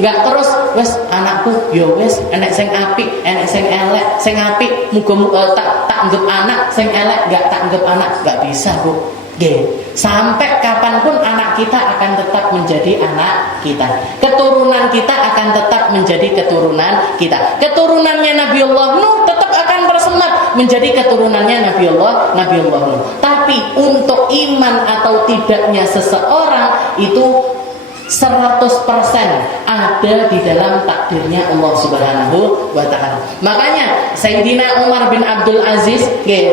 Gak terus wes anakku yo wes enek sing apik, enek sing elek, sing apik muga tak anggap anak, sing elek gak tak anggap anak. Gak bisa, Bu. Sampai kapanpun anak kita akan tetap menjadi anak kita, keturunan kita akan tetap menjadi keturunan kita, keturunannya Nabiullah Nuh tetap akan bersemat menjadi keturunannya Nabiullah Nuh. Tapi untuk iman atau tidaknya seseorang itu 100% ada di dalam takdirnya Allah Subhanahu wa Ta'ala. Makanya Sayyidina Umar bin Abdul Aziz,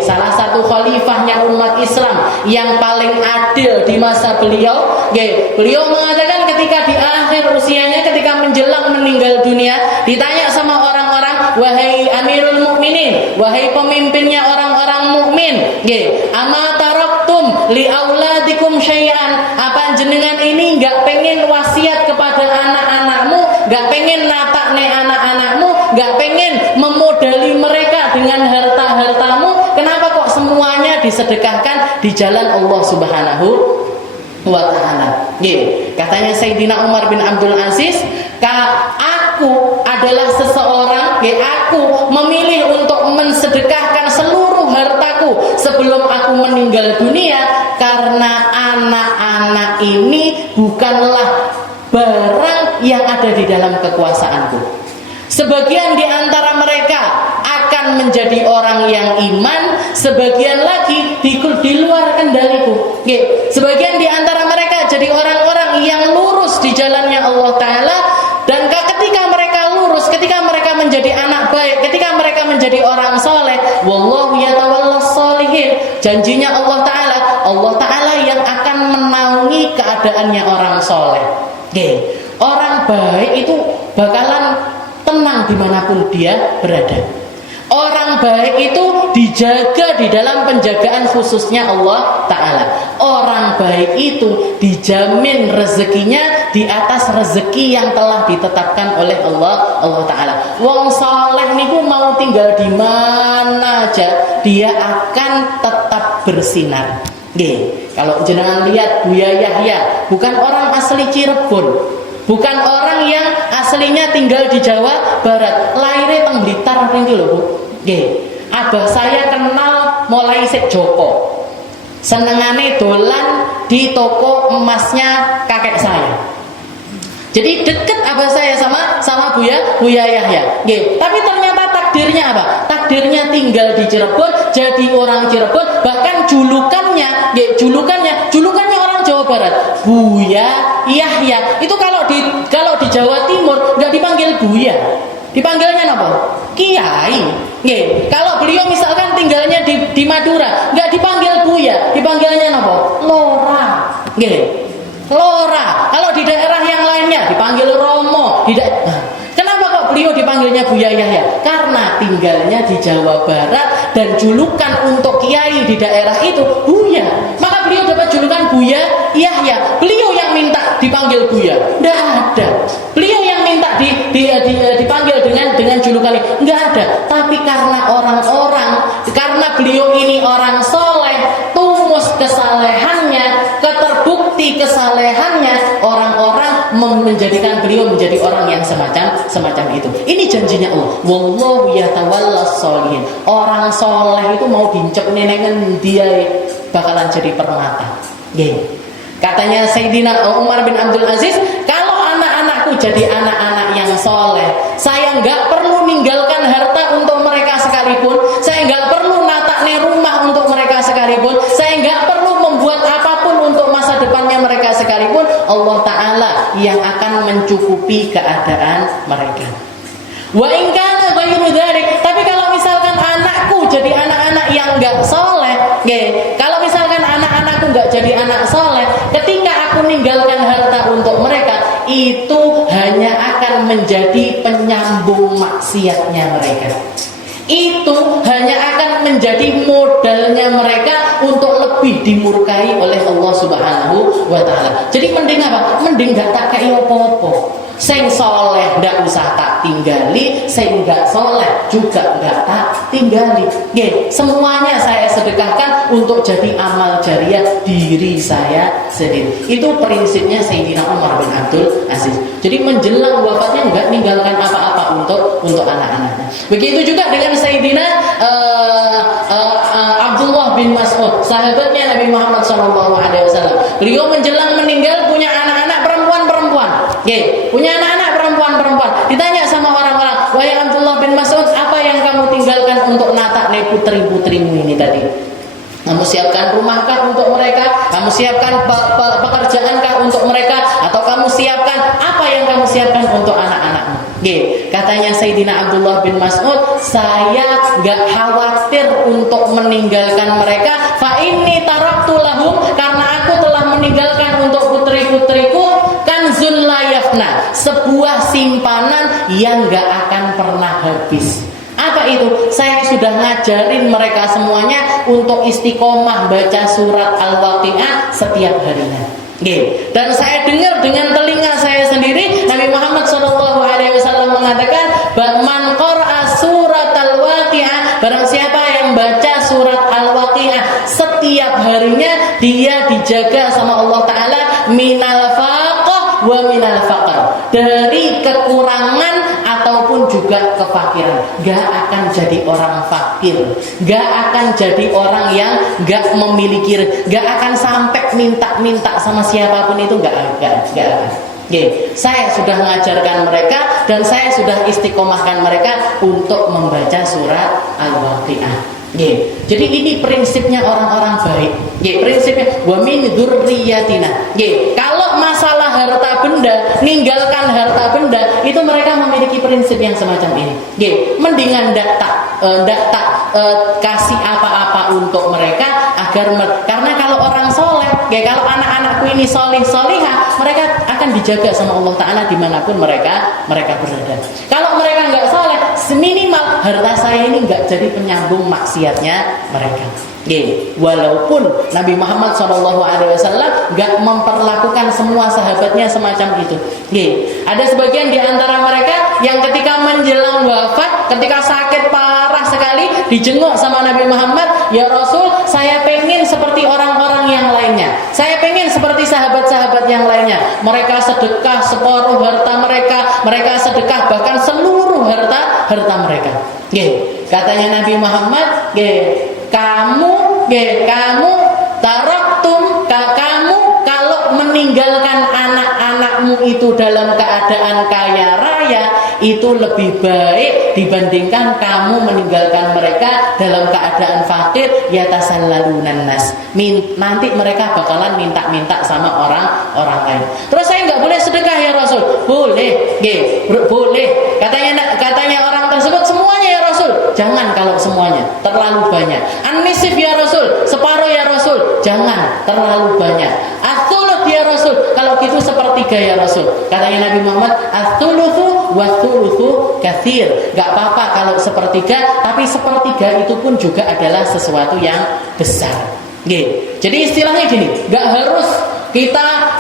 salah satu khalifahnya umat Islam yang paling adil di masa beliau, beliau mengatakan ketika di akhir usianya, ketika menjelang meninggal dunia, ditanya sama orang-orang, wahai Amirul Mukminin, wahai pemimpinnya orang-orang mukmin, ama tara lakum li auladikum syai'an, apa jenengan ini enggak pengen wasiat kepada anak-anakmu, enggak pengen natakne anak-anakmu, enggak pengen memodali mereka dengan harta-hartamu, kenapa kok semuanya disedekahkan di jalan Allah Subhanahu wa ta'ala. Katanya Sayyidina Umar bin Abdul Aziz, aku adalah seseorang, aku memilih untuk mensedekahkan seluruh hartaku sebelum aku meninggal dunia, karena anak-anak ini bukanlah barang yang ada di dalam kekuasaanku. Sebagian di antara mereka akan menjadi orang yang iman, sebagian lagi di luar kendaliku. Sebagian di antara mereka jadi orang-orang yang lurus di jalannya Allah Ta'ala, dan ketika mereka lurus, ketika mereka menjadi anak baik, ketika mereka menjadi orang soleh, wallahu yatawallas sholihin, janjinya Allah Ta'ala yang akan menaungi keadaannya orang soleh. Orang baik itu bakalan tenang dimanapun dia berada. Orang baik itu dijaga di dalam penjagaan khususnya Allah Ta'ala. Orang baik itu dijamin rezekinya di atas rezeki yang telah ditetapkan oleh Allah Ta'ala. Wong saleh niku mau tinggal di mana aja, dia akan tetap bersinar. Kalau jenengan lihat Buya Yahya, bukan orang asli Cirebon, bukan orang yang aslinya tinggal di Jawa Barat, lahirnya teng Blitar niku lho, Bu. Abah saya kenal mulai sik Joko. Senengane dolan di toko emasnya kakek saya. Jadi deket abah saya sama Buya Yahya. Tapi ternyata takdirnya apa? Takdirnya tinggal di Cirebon, jadi orang Cirebon, bahkan julukannya orang Jawa Barat, Buya Yahya. Itu kalau di Jawa Timur nggak dipanggil Buya, dipanggilnya apa? Kiai. Kalau beliau misalkan tinggalnya di Madura, nggak dipanggil Buya, dipanggilnya apa? Lora. Lora. Kalau di daerah yang lainnya dipanggil Romo. Kenapa kok beliau dipanggilnya Buya Yahya? Karena tinggalnya di Jawa Barat dan julukan untuk kiai di daerah itu Buya. Maka beliau dapat julukan Buya Yahya. Beliau yang minta dipanggil Buya, enggak ada. Beliau yang minta dipanggil dengan julukan ini, enggak ada. Tapi karena beliau ini orang soleh, tumus kesalehannya, keterbukti kesalehannya, orang-orang menjadikan beliau menjadi orang yang semacam itu. Ini janjinya Allah. Wallahu yatawallas sholihin. Orang soleh itu mau dincep nenengan dia bakalan jadi permata. Katanya Sayyidina Umar bin Abdul Aziz, kalau anak-anakku jadi anak-anak yang soleh, saya nggak perlu ninggalkan harta untuk mereka sekalipun, saya nggak perlu natakne rumah untuk mereka sekalipun, saya nggak perlu membuat apapun untuk masa depannya mereka sekalipun, Allah Ta'ala yang akan mencukupi keadaan mereka. Wa in kana ghairu dzalik, tapi kalau misalkan anakku jadi anak-anak yang nggak soleh, kalau misalkan anak-anakku nggak jadi anak soleh, ketika aku ninggalkan harta untuk mereka, itu hanya akan menjadi penyambung maksiatnya mereka. Itu hanya akan menjadi modalnya mereka untuk lebih dimurkai oleh Allah Subhanahu wa Ta'ala. Jadi mending apa? Mending gak tak kei apa-apa. Sing soleh ndak usah tak tinggali, sing nggak soleh juga nggak tak tinggali. Semuanya saya sedekahkan untuk jadi amal jariah diri saya sendiri. Itu prinsipnya Sayyidina Umar bin Abdul Aziz. Jadi menjelang wafatnya nggak ninggalkan apa-apa untuk anak-anaknya. Begitu juga dengan Sayyidina Abdullah bin Mas'ud, sahabatnya Nabi Muhammad SAW. Beliau menjelang meninggal punya anak-anak perempuan-perempuan. Punya anak-anak perempuan-perempuan. Ditanya sama orang-orang, wahai Abdullah bin Mas'ud, apa yang kamu tinggalkan untuk natakne putri-putrimu ini tadi? Kamu siapkan rumahkah untuk mereka? Kamu siapkan pekerjaankah untuk mereka? Atau kamu siapkan apa yang kamu siapkan untuk anak-anakmu? Katanya Sayyidina Abdullah bin Mas'ud, saya gak khawatir untuk meninggalkan mereka. Fa inni taraktu lahum, karena aku telah meninggalkan untuk putri-putriku kanzun la yafna, sebuah simpanan yang gak akan pernah habis. Apa itu saya sudah ngajarin mereka semuanya untuk istiqomah baca surat Al-Waqiah setiap harinya. Okay. Dan saya dengar dengan telinga saya sendiri Nabi Muhammad SAW mengatakan, "Man qara'a surat Al-Waqiah," barang siapa yang baca surat Al-Waqiah setiap harinya, dia dijaga sama Allah Ta'ala minal faqah wa minal faqr, dari kekurangan ataupun juga kefakiran. Gak akan jadi orang fakir, gak akan jadi orang yang gak memiliki, gak akan sampai minta-minta sama siapapun, itu gak akan. Okay. Saya sudah mengajarkan mereka dan saya sudah istiqomahkan mereka untuk membaca surat Al-Waqiah. Okay. Jadi ini prinsipnya orang-orang baik. Okay. Prinsipnya wa min dzurriyyatina. Okay. Kalau masalah harta benda, ninggalkan harta benda, itu mereka memiliki prinsip yang semacam ini. Okay. Mendingan ndak kasih apa-apa untuk mereka agar karena kalau orang soleh, kalau anak-anakku ini solihah, mereka akan dijaga sama Allah Ta'ala dimanapun mereka berada. Kalau mereka nggak soleh, seminimal harta saya ini nggak jadi penyambung maksiatnya mereka. Walaupun Nabi Muhammad SAW nggak memperlakukan semua sahabatnya semacam itu. Ada sebagian di antara mereka yang ketika menjelang wafat, ketika sakit parah sekali, dijenguk sama Nabi Muhammad, "Ya Rasul, saya pengen seperti orang-orang yang lainnya. Saya pengen seperti sahabat-sahabat yang lainnya. Mereka sedekah separuh harta mereka, mereka sedekah bahkan seluruh harta mereka." Katanya Nabi Muhammad, kamu taraktum, kamu kalau meninggalkan anak-anakmu itu dalam keadaan kaya raya, itu lebih baik dibandingkan kamu meninggalkan mereka dalam keadaan fakir, yatasallalunan nas. Nanti mereka bakalan minta-minta sama orang lain. Terus saya nggak boleh sedekah ya Rasul? Boleh, boleh. Katanya orang tersebut, "Semuanya ya Rasul." Jangan kalau semuanya, terlalu banyak. An-nisif ya Rasul, separuh ya Rasul. Jangan, terlalu banyak. Ats-tsuluts ya Rasul, kalau gitu sepertiga ya Rasul. Katanya Nabi Muhammad, "Ats-tsulutsu wa-tsulutsu katsir." Gak apa-apa kalau sepertiga, tapi sepertiga itu pun juga adalah sesuatu yang besar. Jadi istilahnya gini, gak harus kita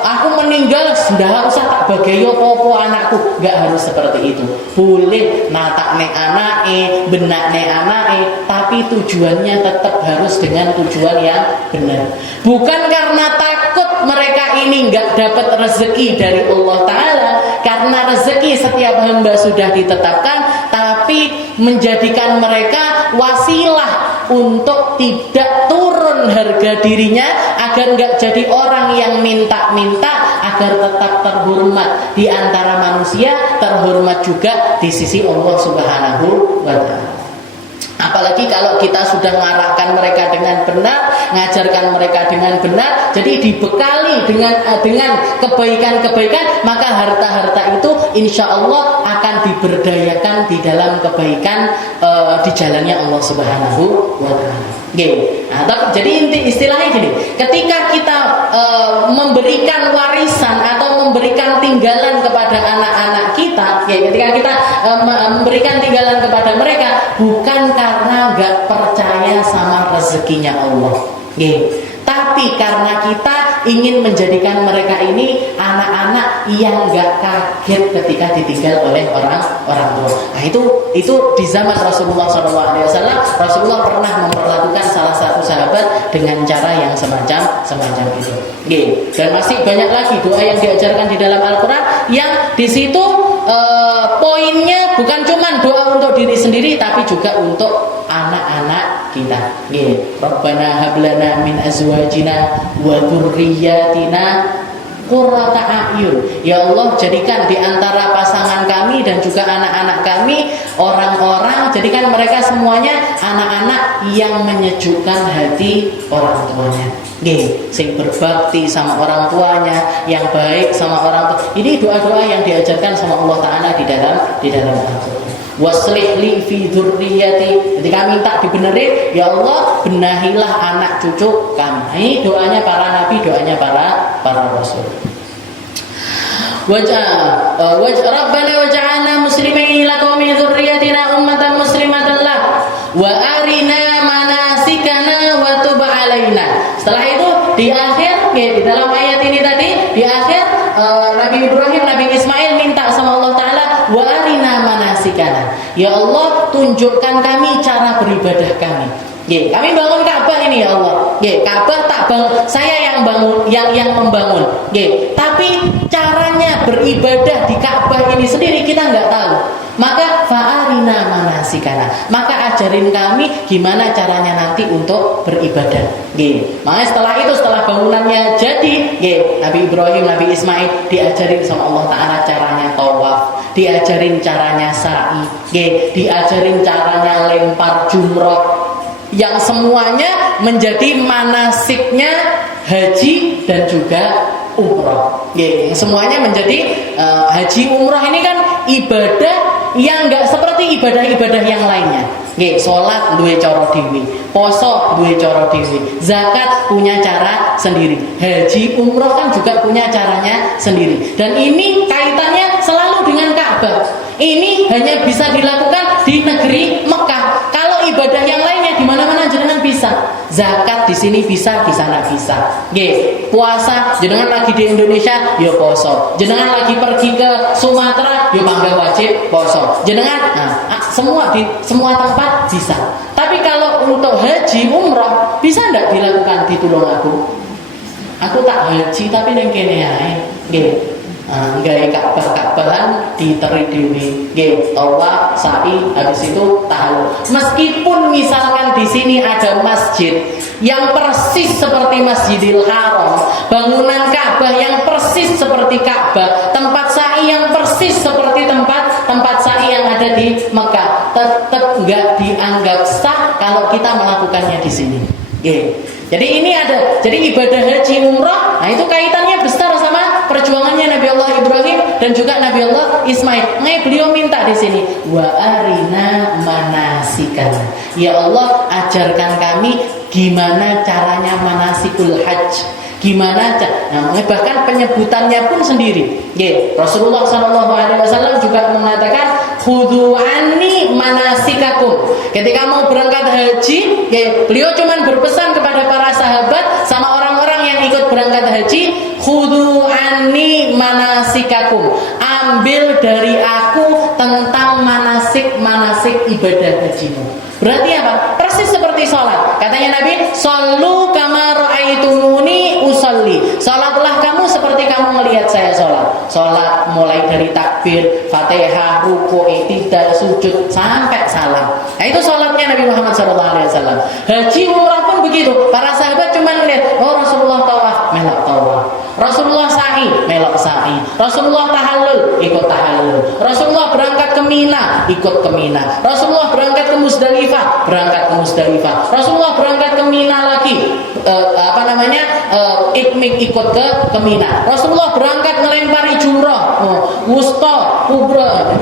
aku meninggal sudah usah tak bagayo popo anakku, gak harus seperti itu. Boleh natak nek anake, benak nek anake, tapi tujuannya tetap harus dengan tujuan yang benar. Bukan karena takut mereka ini gak dapat rezeki dari Allah Ta'ala, karena rezeki setiap hamba sudah ditetapkan, tapi menjadikan mereka wasilah untuk tidak turun harga dirinya, agar nggak jadi orang yang minta-minta, agar tetap terhormat di antara manusia, terhormat juga di sisi Allah Subhanahu wa Ta'ala. Apalagi kalau kita sudah mengarahkan mereka dengan benar, ngajarkan mereka dengan benar, jadi dibekali dengan kebaikan-kebaikan, maka harta-harta itu insya Allah akan diberdayakan di dalam kebaikan di jalannya Allah Subhanahu wa Ta'ala. Jadi istilahnya gini, ketika kita memberikan warisan atau memberikan tinggalan kepada anak-anak kita, ketika kita memberikan tinggalan kepada mereka, bukan karena gak percaya sama rezekinya Allah, tapi karena kita ingin menjadikan mereka ini anak-anak yang gak kaget ketika ditinggal oleh orang tua. Nah itu di zaman Rasulullah SAW, Rasulullah pernah memperlakukan salah satu sahabat dengan cara yang semacam itu. Dan masih banyak lagi doa yang diajarkan di dalam Al-Quran, yang di situ poinnya bukan cuma doa untuk diri sendiri, tapi juga untuk anak-anak kita. Rabbana hablana min azwajina wa dzurriyyatina qurrata a'yun. Ya Allah, jadikan di antara pasangan kami dan juga anak-anak kami orang-orang, jadikan mereka semuanya anak-anak yang menyejukkan hati orang tuanya. Sing berbakti sama orang tuanya, yang baik sama orang tua. Ini doa-doa yang diajarkan sama Allah Ta'ala di dalam Al-Quran. Waslih li fi dzurriyyati. Ketika minta dibenerin, ya Allah, benahilah anak cucu kami. Ini doanya para nabi, doanya para rasul. Rabbana waj'alna muslimin laka wa min dzurriyyatina ummatan wa arina manasikana wa tub alaina. Setelah itu di akhir, di dalam ayat ini tadi, di akhir Nabi Ibrahim, Nabi Ismail minta sama Allah Ta'ala, wa arina manasikana. Ya Allah, tunjukkan kami cara beribadah kami. Kami bangun Ka'bah ini ya Allah. Ka'bah tak bangun, saya yang bangun, yang membangun. Tapi caranya beribadah di Ka'bah ini sendiri kita nggak tahu. Maka fa'arina manasikana. Maka ajarin kami gimana caranya nanti untuk beribadah. Makanya setelah itu, setelah bangunannya jadi, Nabi Ibrahim, Nabi Ismail diajarin sama Allah Ta'ala caranya tawaf, diajarin caranya sa'i, diajarin caranya lempar jumroh, yang semuanya menjadi manasiknya haji dan juga umroh. Semuanya menjadi haji umroh ini kan ibadah yang nggak seperti ibadah-ibadah yang lainnya. Sholat duwe cara dewi, poso duwe cara dewi, zakat punya cara sendiri, haji umroh kan juga punya caranya sendiri. Dan ini kaitannya selalu dengan Ka'bah. Ini hanya bisa dilakukan di negeri Mekah. Kalau ibadah yang lainnya di mana-mana jenengan bisa. Zakat di sini bisa, di sana bisa. Puasa jenengan lagi di Indonesia, ya poso. Jenengan lagi pergi ke Sumatera, ya mangga wajib poso. Jenengan semua di semua tempat bisa. Tapi kalau untuk haji umroh bisa ndak dilakukan di Tulungagung? Aku tak haji tapi ning kene ae. Gawe Ka'bah-Ka'bahan diteri dewi, tawaf, sa'i, habis itu tahallul. Meskipun misalkan di sini ada masjid yang persis seperti Masjidil Haram, bangunan Ka'bah yang persis seperti Ka'bah, tempat sa'i yang persis seperti tempat sa'i yang ada di Mekah, tetap nggak dianggap sah kalau kita melakukannya di sini. Jadi ini ada, jadi ibadah haji umrah, nah itu kaitannya besar sama perjuangannya Nabi Allah Ibrahim dan juga Nabi Allah Ismail. Makanya beliau minta di sini, wa arina manasikana. Ya Allah, ajarkan kami gimana caranya manasikul hajj. Gimana bahkan penyebutannya pun sendiri. Rasulullah SAW juga mengatakan khudhu anni manasikakum. Ketika mau berangkat haji, beliau cuma berpesan kepada para sahabat sama orang-orang yang ikut berangkat haji, khudhu anni manasikakum. Ambil dari aku tentang manasik ibadah hajimu. Berarti apa? Persis seperti sholat. Katanya Nabi, "Shollu kama ra'aitumuni usolli." Sholatlah kamu seperti kamu melihat saya sholat. Sholat mulai dari takbir, Fatihah, ruku', i'tidal, sujud sampai salam. Nah itu sholatnya Nabi Muhammad SAW. Haji umrah pun begitu. Para sahabat cuma melihat, oh Rasulullah tawaf, melok tawaf. Rasulullah sa'i, melok sa'i. Rasulullah tahallul, ikut tahallul. Rasulullah berangkat ke Mina, ikut ke Mina. Rasulullah berangkat ke Musdalifah, berangkat ke Musdalifah. Rasulullah berangkat ke Mina lagi, ikut ke Mina. Rasulullah berangkat melempari jumrah, wusta, kubra,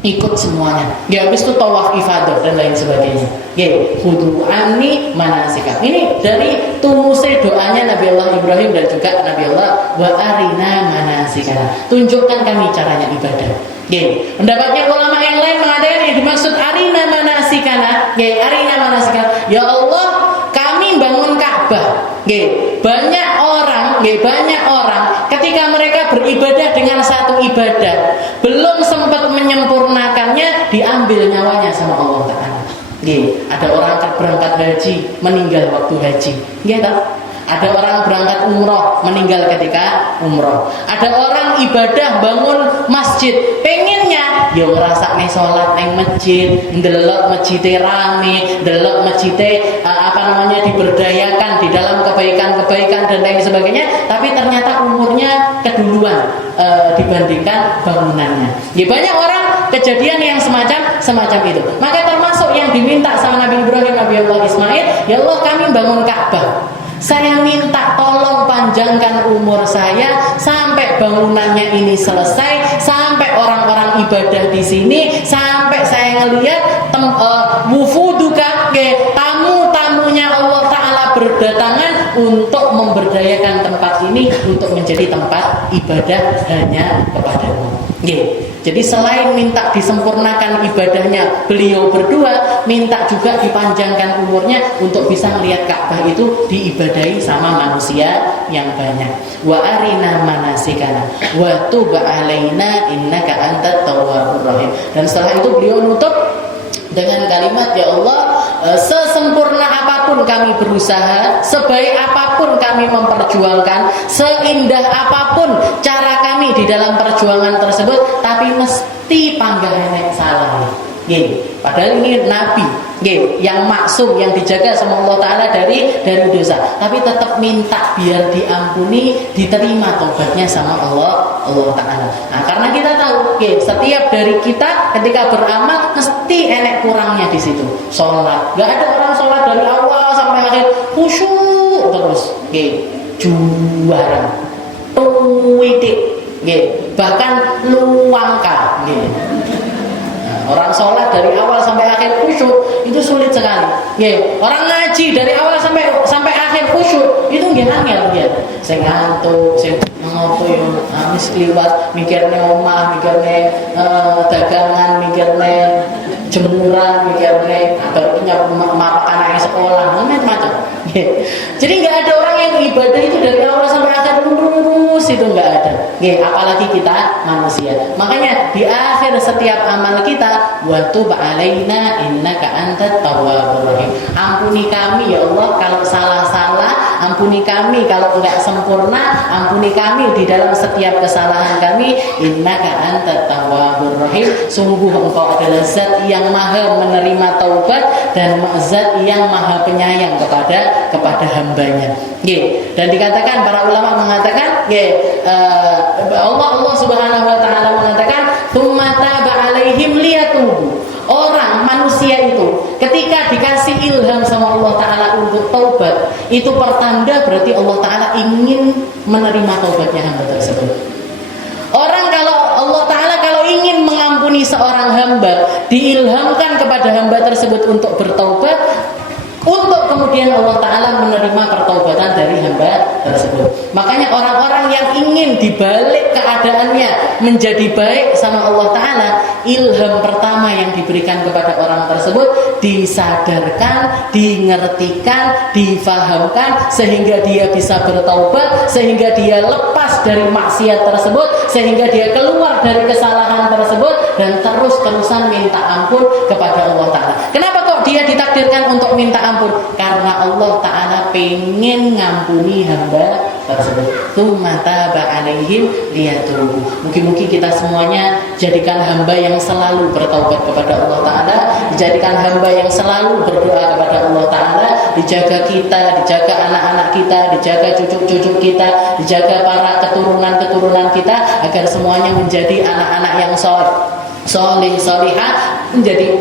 ikut semuanya. Habis itu tawaf ifadah dan lain sebagainya. Khudhu anni manasika. Ini dari tumusnya doanya Nabi Allah Ibrahim dan juga Nabi Allah wa arina manasikana. Tunjukkan kami caranya ibadah. Pendapatnya ulama yang lain mengatakan yang dimaksud arina manasikana, arina manasikana. Ya Allah, kami bangun Ka'bah. Banyak orang ketika mereka beribadah dengan satu ibadah belum sempat menyempurnakannya, diambil nyawanya sama Allah Ta'ala. Ada orang berangkat haji meninggal waktu haji. Ada orang berangkat umroh meninggal ketika umroh. Ada orang ibadah bangun masjid, pengennya ya ngrasakne salat nang masjid, ndelok masjide rame, ndelok masjide diberdayakan di dalam kebaikan-kebaikan dan lain sebagainya, tapi ternyata umurnya keduluan dibandingkan bangunannya. Banyak orang kejadian yang semacam itu. Maka termasuk yang diminta sama Nabi Ibrahim, Nabi Allah Ismail, ya Allah kami bangun Ka'bah. Saya minta tolong panjangkan umur saya sampai bangunannya ini selesai, sampai orang-orang ibadah di sini, sampai saya ngelihat wufuduka, tamu-tamunya Allah Ta'ala berdatangan untuk memberdayakan tempat ini untuk menjadi tempat ibadah hanya kepadamu. Jadi selain minta disempurnakan ibadahnya beliau berdua, minta juga dipanjangkan umurnya untuk bisa melihat Ka'bah itu diibadahi sama manusia yang banyak. Wa arina manasikana wa tub alaina innaka antat tawwabur rahim. Dan setelah itu beliau nutup dengan kalimat, ya Allah, sesempurna apapun kami berusaha, sebaik apapun kami memperjuangkan, seindah apapun cara kami di dalam perjuangan tersebut, tapi mesti panggah nenek salah. Padahal ini Nabi yang maksum, yang dijaga sama Allah Ta'ala dari dosa, tapi tetap minta biar diampuni, diterima tobatnya sama Allah Ta'ala. Nah, karena kita tahu setiap dari kita ketika beramal mesti enek kurangnya di situ. Sholat, gak ada orang sholat dari awal sampai akhir khusyuk terus, juara widik, bahkan luangka. Orang sholat dari awal sampai akhir khusyuk itu sulit sekali. Orang ngaji dari awal sampai akhir khusyuk itu nggih angel ya. Sing ngantuk, sing ngopo yo amis liwat mikirne omah, mikirne dagangan, mikirne jemuran, mikirne barunya mapak anaknya sekolah, macam-macam. Jadi nggak ada orang yang ibadah itu dari awal sampai akhir lurus, itu nggak ada. Apalagi kita manusia. Makanya di akhir setiap amal kita, wa tub alaina innaka antat tawwabur rahim. Ampuni kami ya Allah kalau salah-salah, ampuni kami kalau enggak sempurna, ampuni kami di dalam setiap kesalahan kami, innaka antat tawwabur rahim. Sungguh Engkau adalah zat yang maha menerima taubat dan zat yang maha penyayang kepada hambanya. Dan dikatakan, para ulama mengatakan, Allah Subhanahu wa taala mengatakan, tsumma taba alaihim liyatubu. Orang manusia itu ketika dikasih ilham sama Allah Ta'ala untuk taubat, itu pertanda berarti Allah Ta'ala ingin menerima taubatnya hamba tersebut. Orang kalau Allah Ta'ala kalau ingin mengampuni seorang hamba, diilhamkan kepada hamba tersebut untuk bertaubat, untuk kemudian Allah Ta'ala menerima pertaubatan dari hamba tersebut. Makanya orang-orang yang ingin dibalik keadaannya menjadi baik sama Allah Ta'ala, ilham pertama yang diberikan kepada orang tersebut disadarkan, dingertikan, difahamkan, sehingga dia bisa bertaubat, sehingga dia lepas dari maksiat tersebut, sehingga dia keluar dari kesalahan tersebut dan terus-terusan minta ampun kepada Allah Ta'ala. Kenapa kok dia ditakdirkan untuk minta ampun? Karena Allah Ta'ala pengen ngampuni hamba tersebut. Tsumma taba alaihim liyatubu. Mungkin kita semuanya jadikan hamba yang selalu bertaubat kepada Allah Ta'ala, dijadikan hamba yang selalu berdoa kepada Allah Ta'ala, dijaga kita, dijaga anak-anak kita, dijaga cucu-cucu kita, dijaga para keturunan-keturunan kita, agar semuanya menjadi anak-anak yang soleh, solihah, menjadi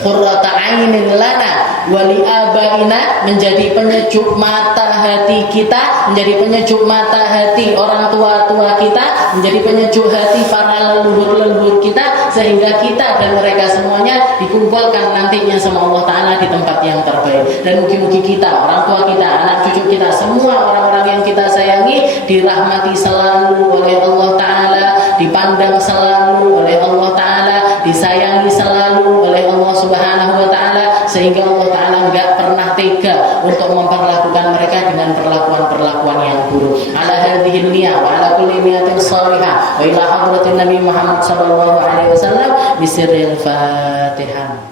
qurrata ainin lana wa li abaina, menjadi penyejuk mata hati kita, menjadi penyejuk mata hati orang tua-tua kita, menjadi penyejuk hati para leluhur-leluhur kita, sehingga kita dan mereka semuanya dikumpulkan nantinya sama Allah Ta'ala di tempat yang terbaik. Dan mugi-mugi kita, orang tua kita, anak cucu kita, semua orang-orang yang kita sayangi dirahmati selalu oleh Allah Ta'ala, dipandang selalu oleh Allah Ta'ala, disayangi selalu oleh Allah Subhanahu wa Ta'ala, sehingga Allah Ta'ala enggak pernah tega untuk memperlakukan mereka dengan perlakuan-perlakuan yang buruk. Ala hadhihi niyah wa ala kulli niyatin shalihah wa ila hadratin Nabi Muhammad sallallahu alaihi wasallam bisirril Fatihah.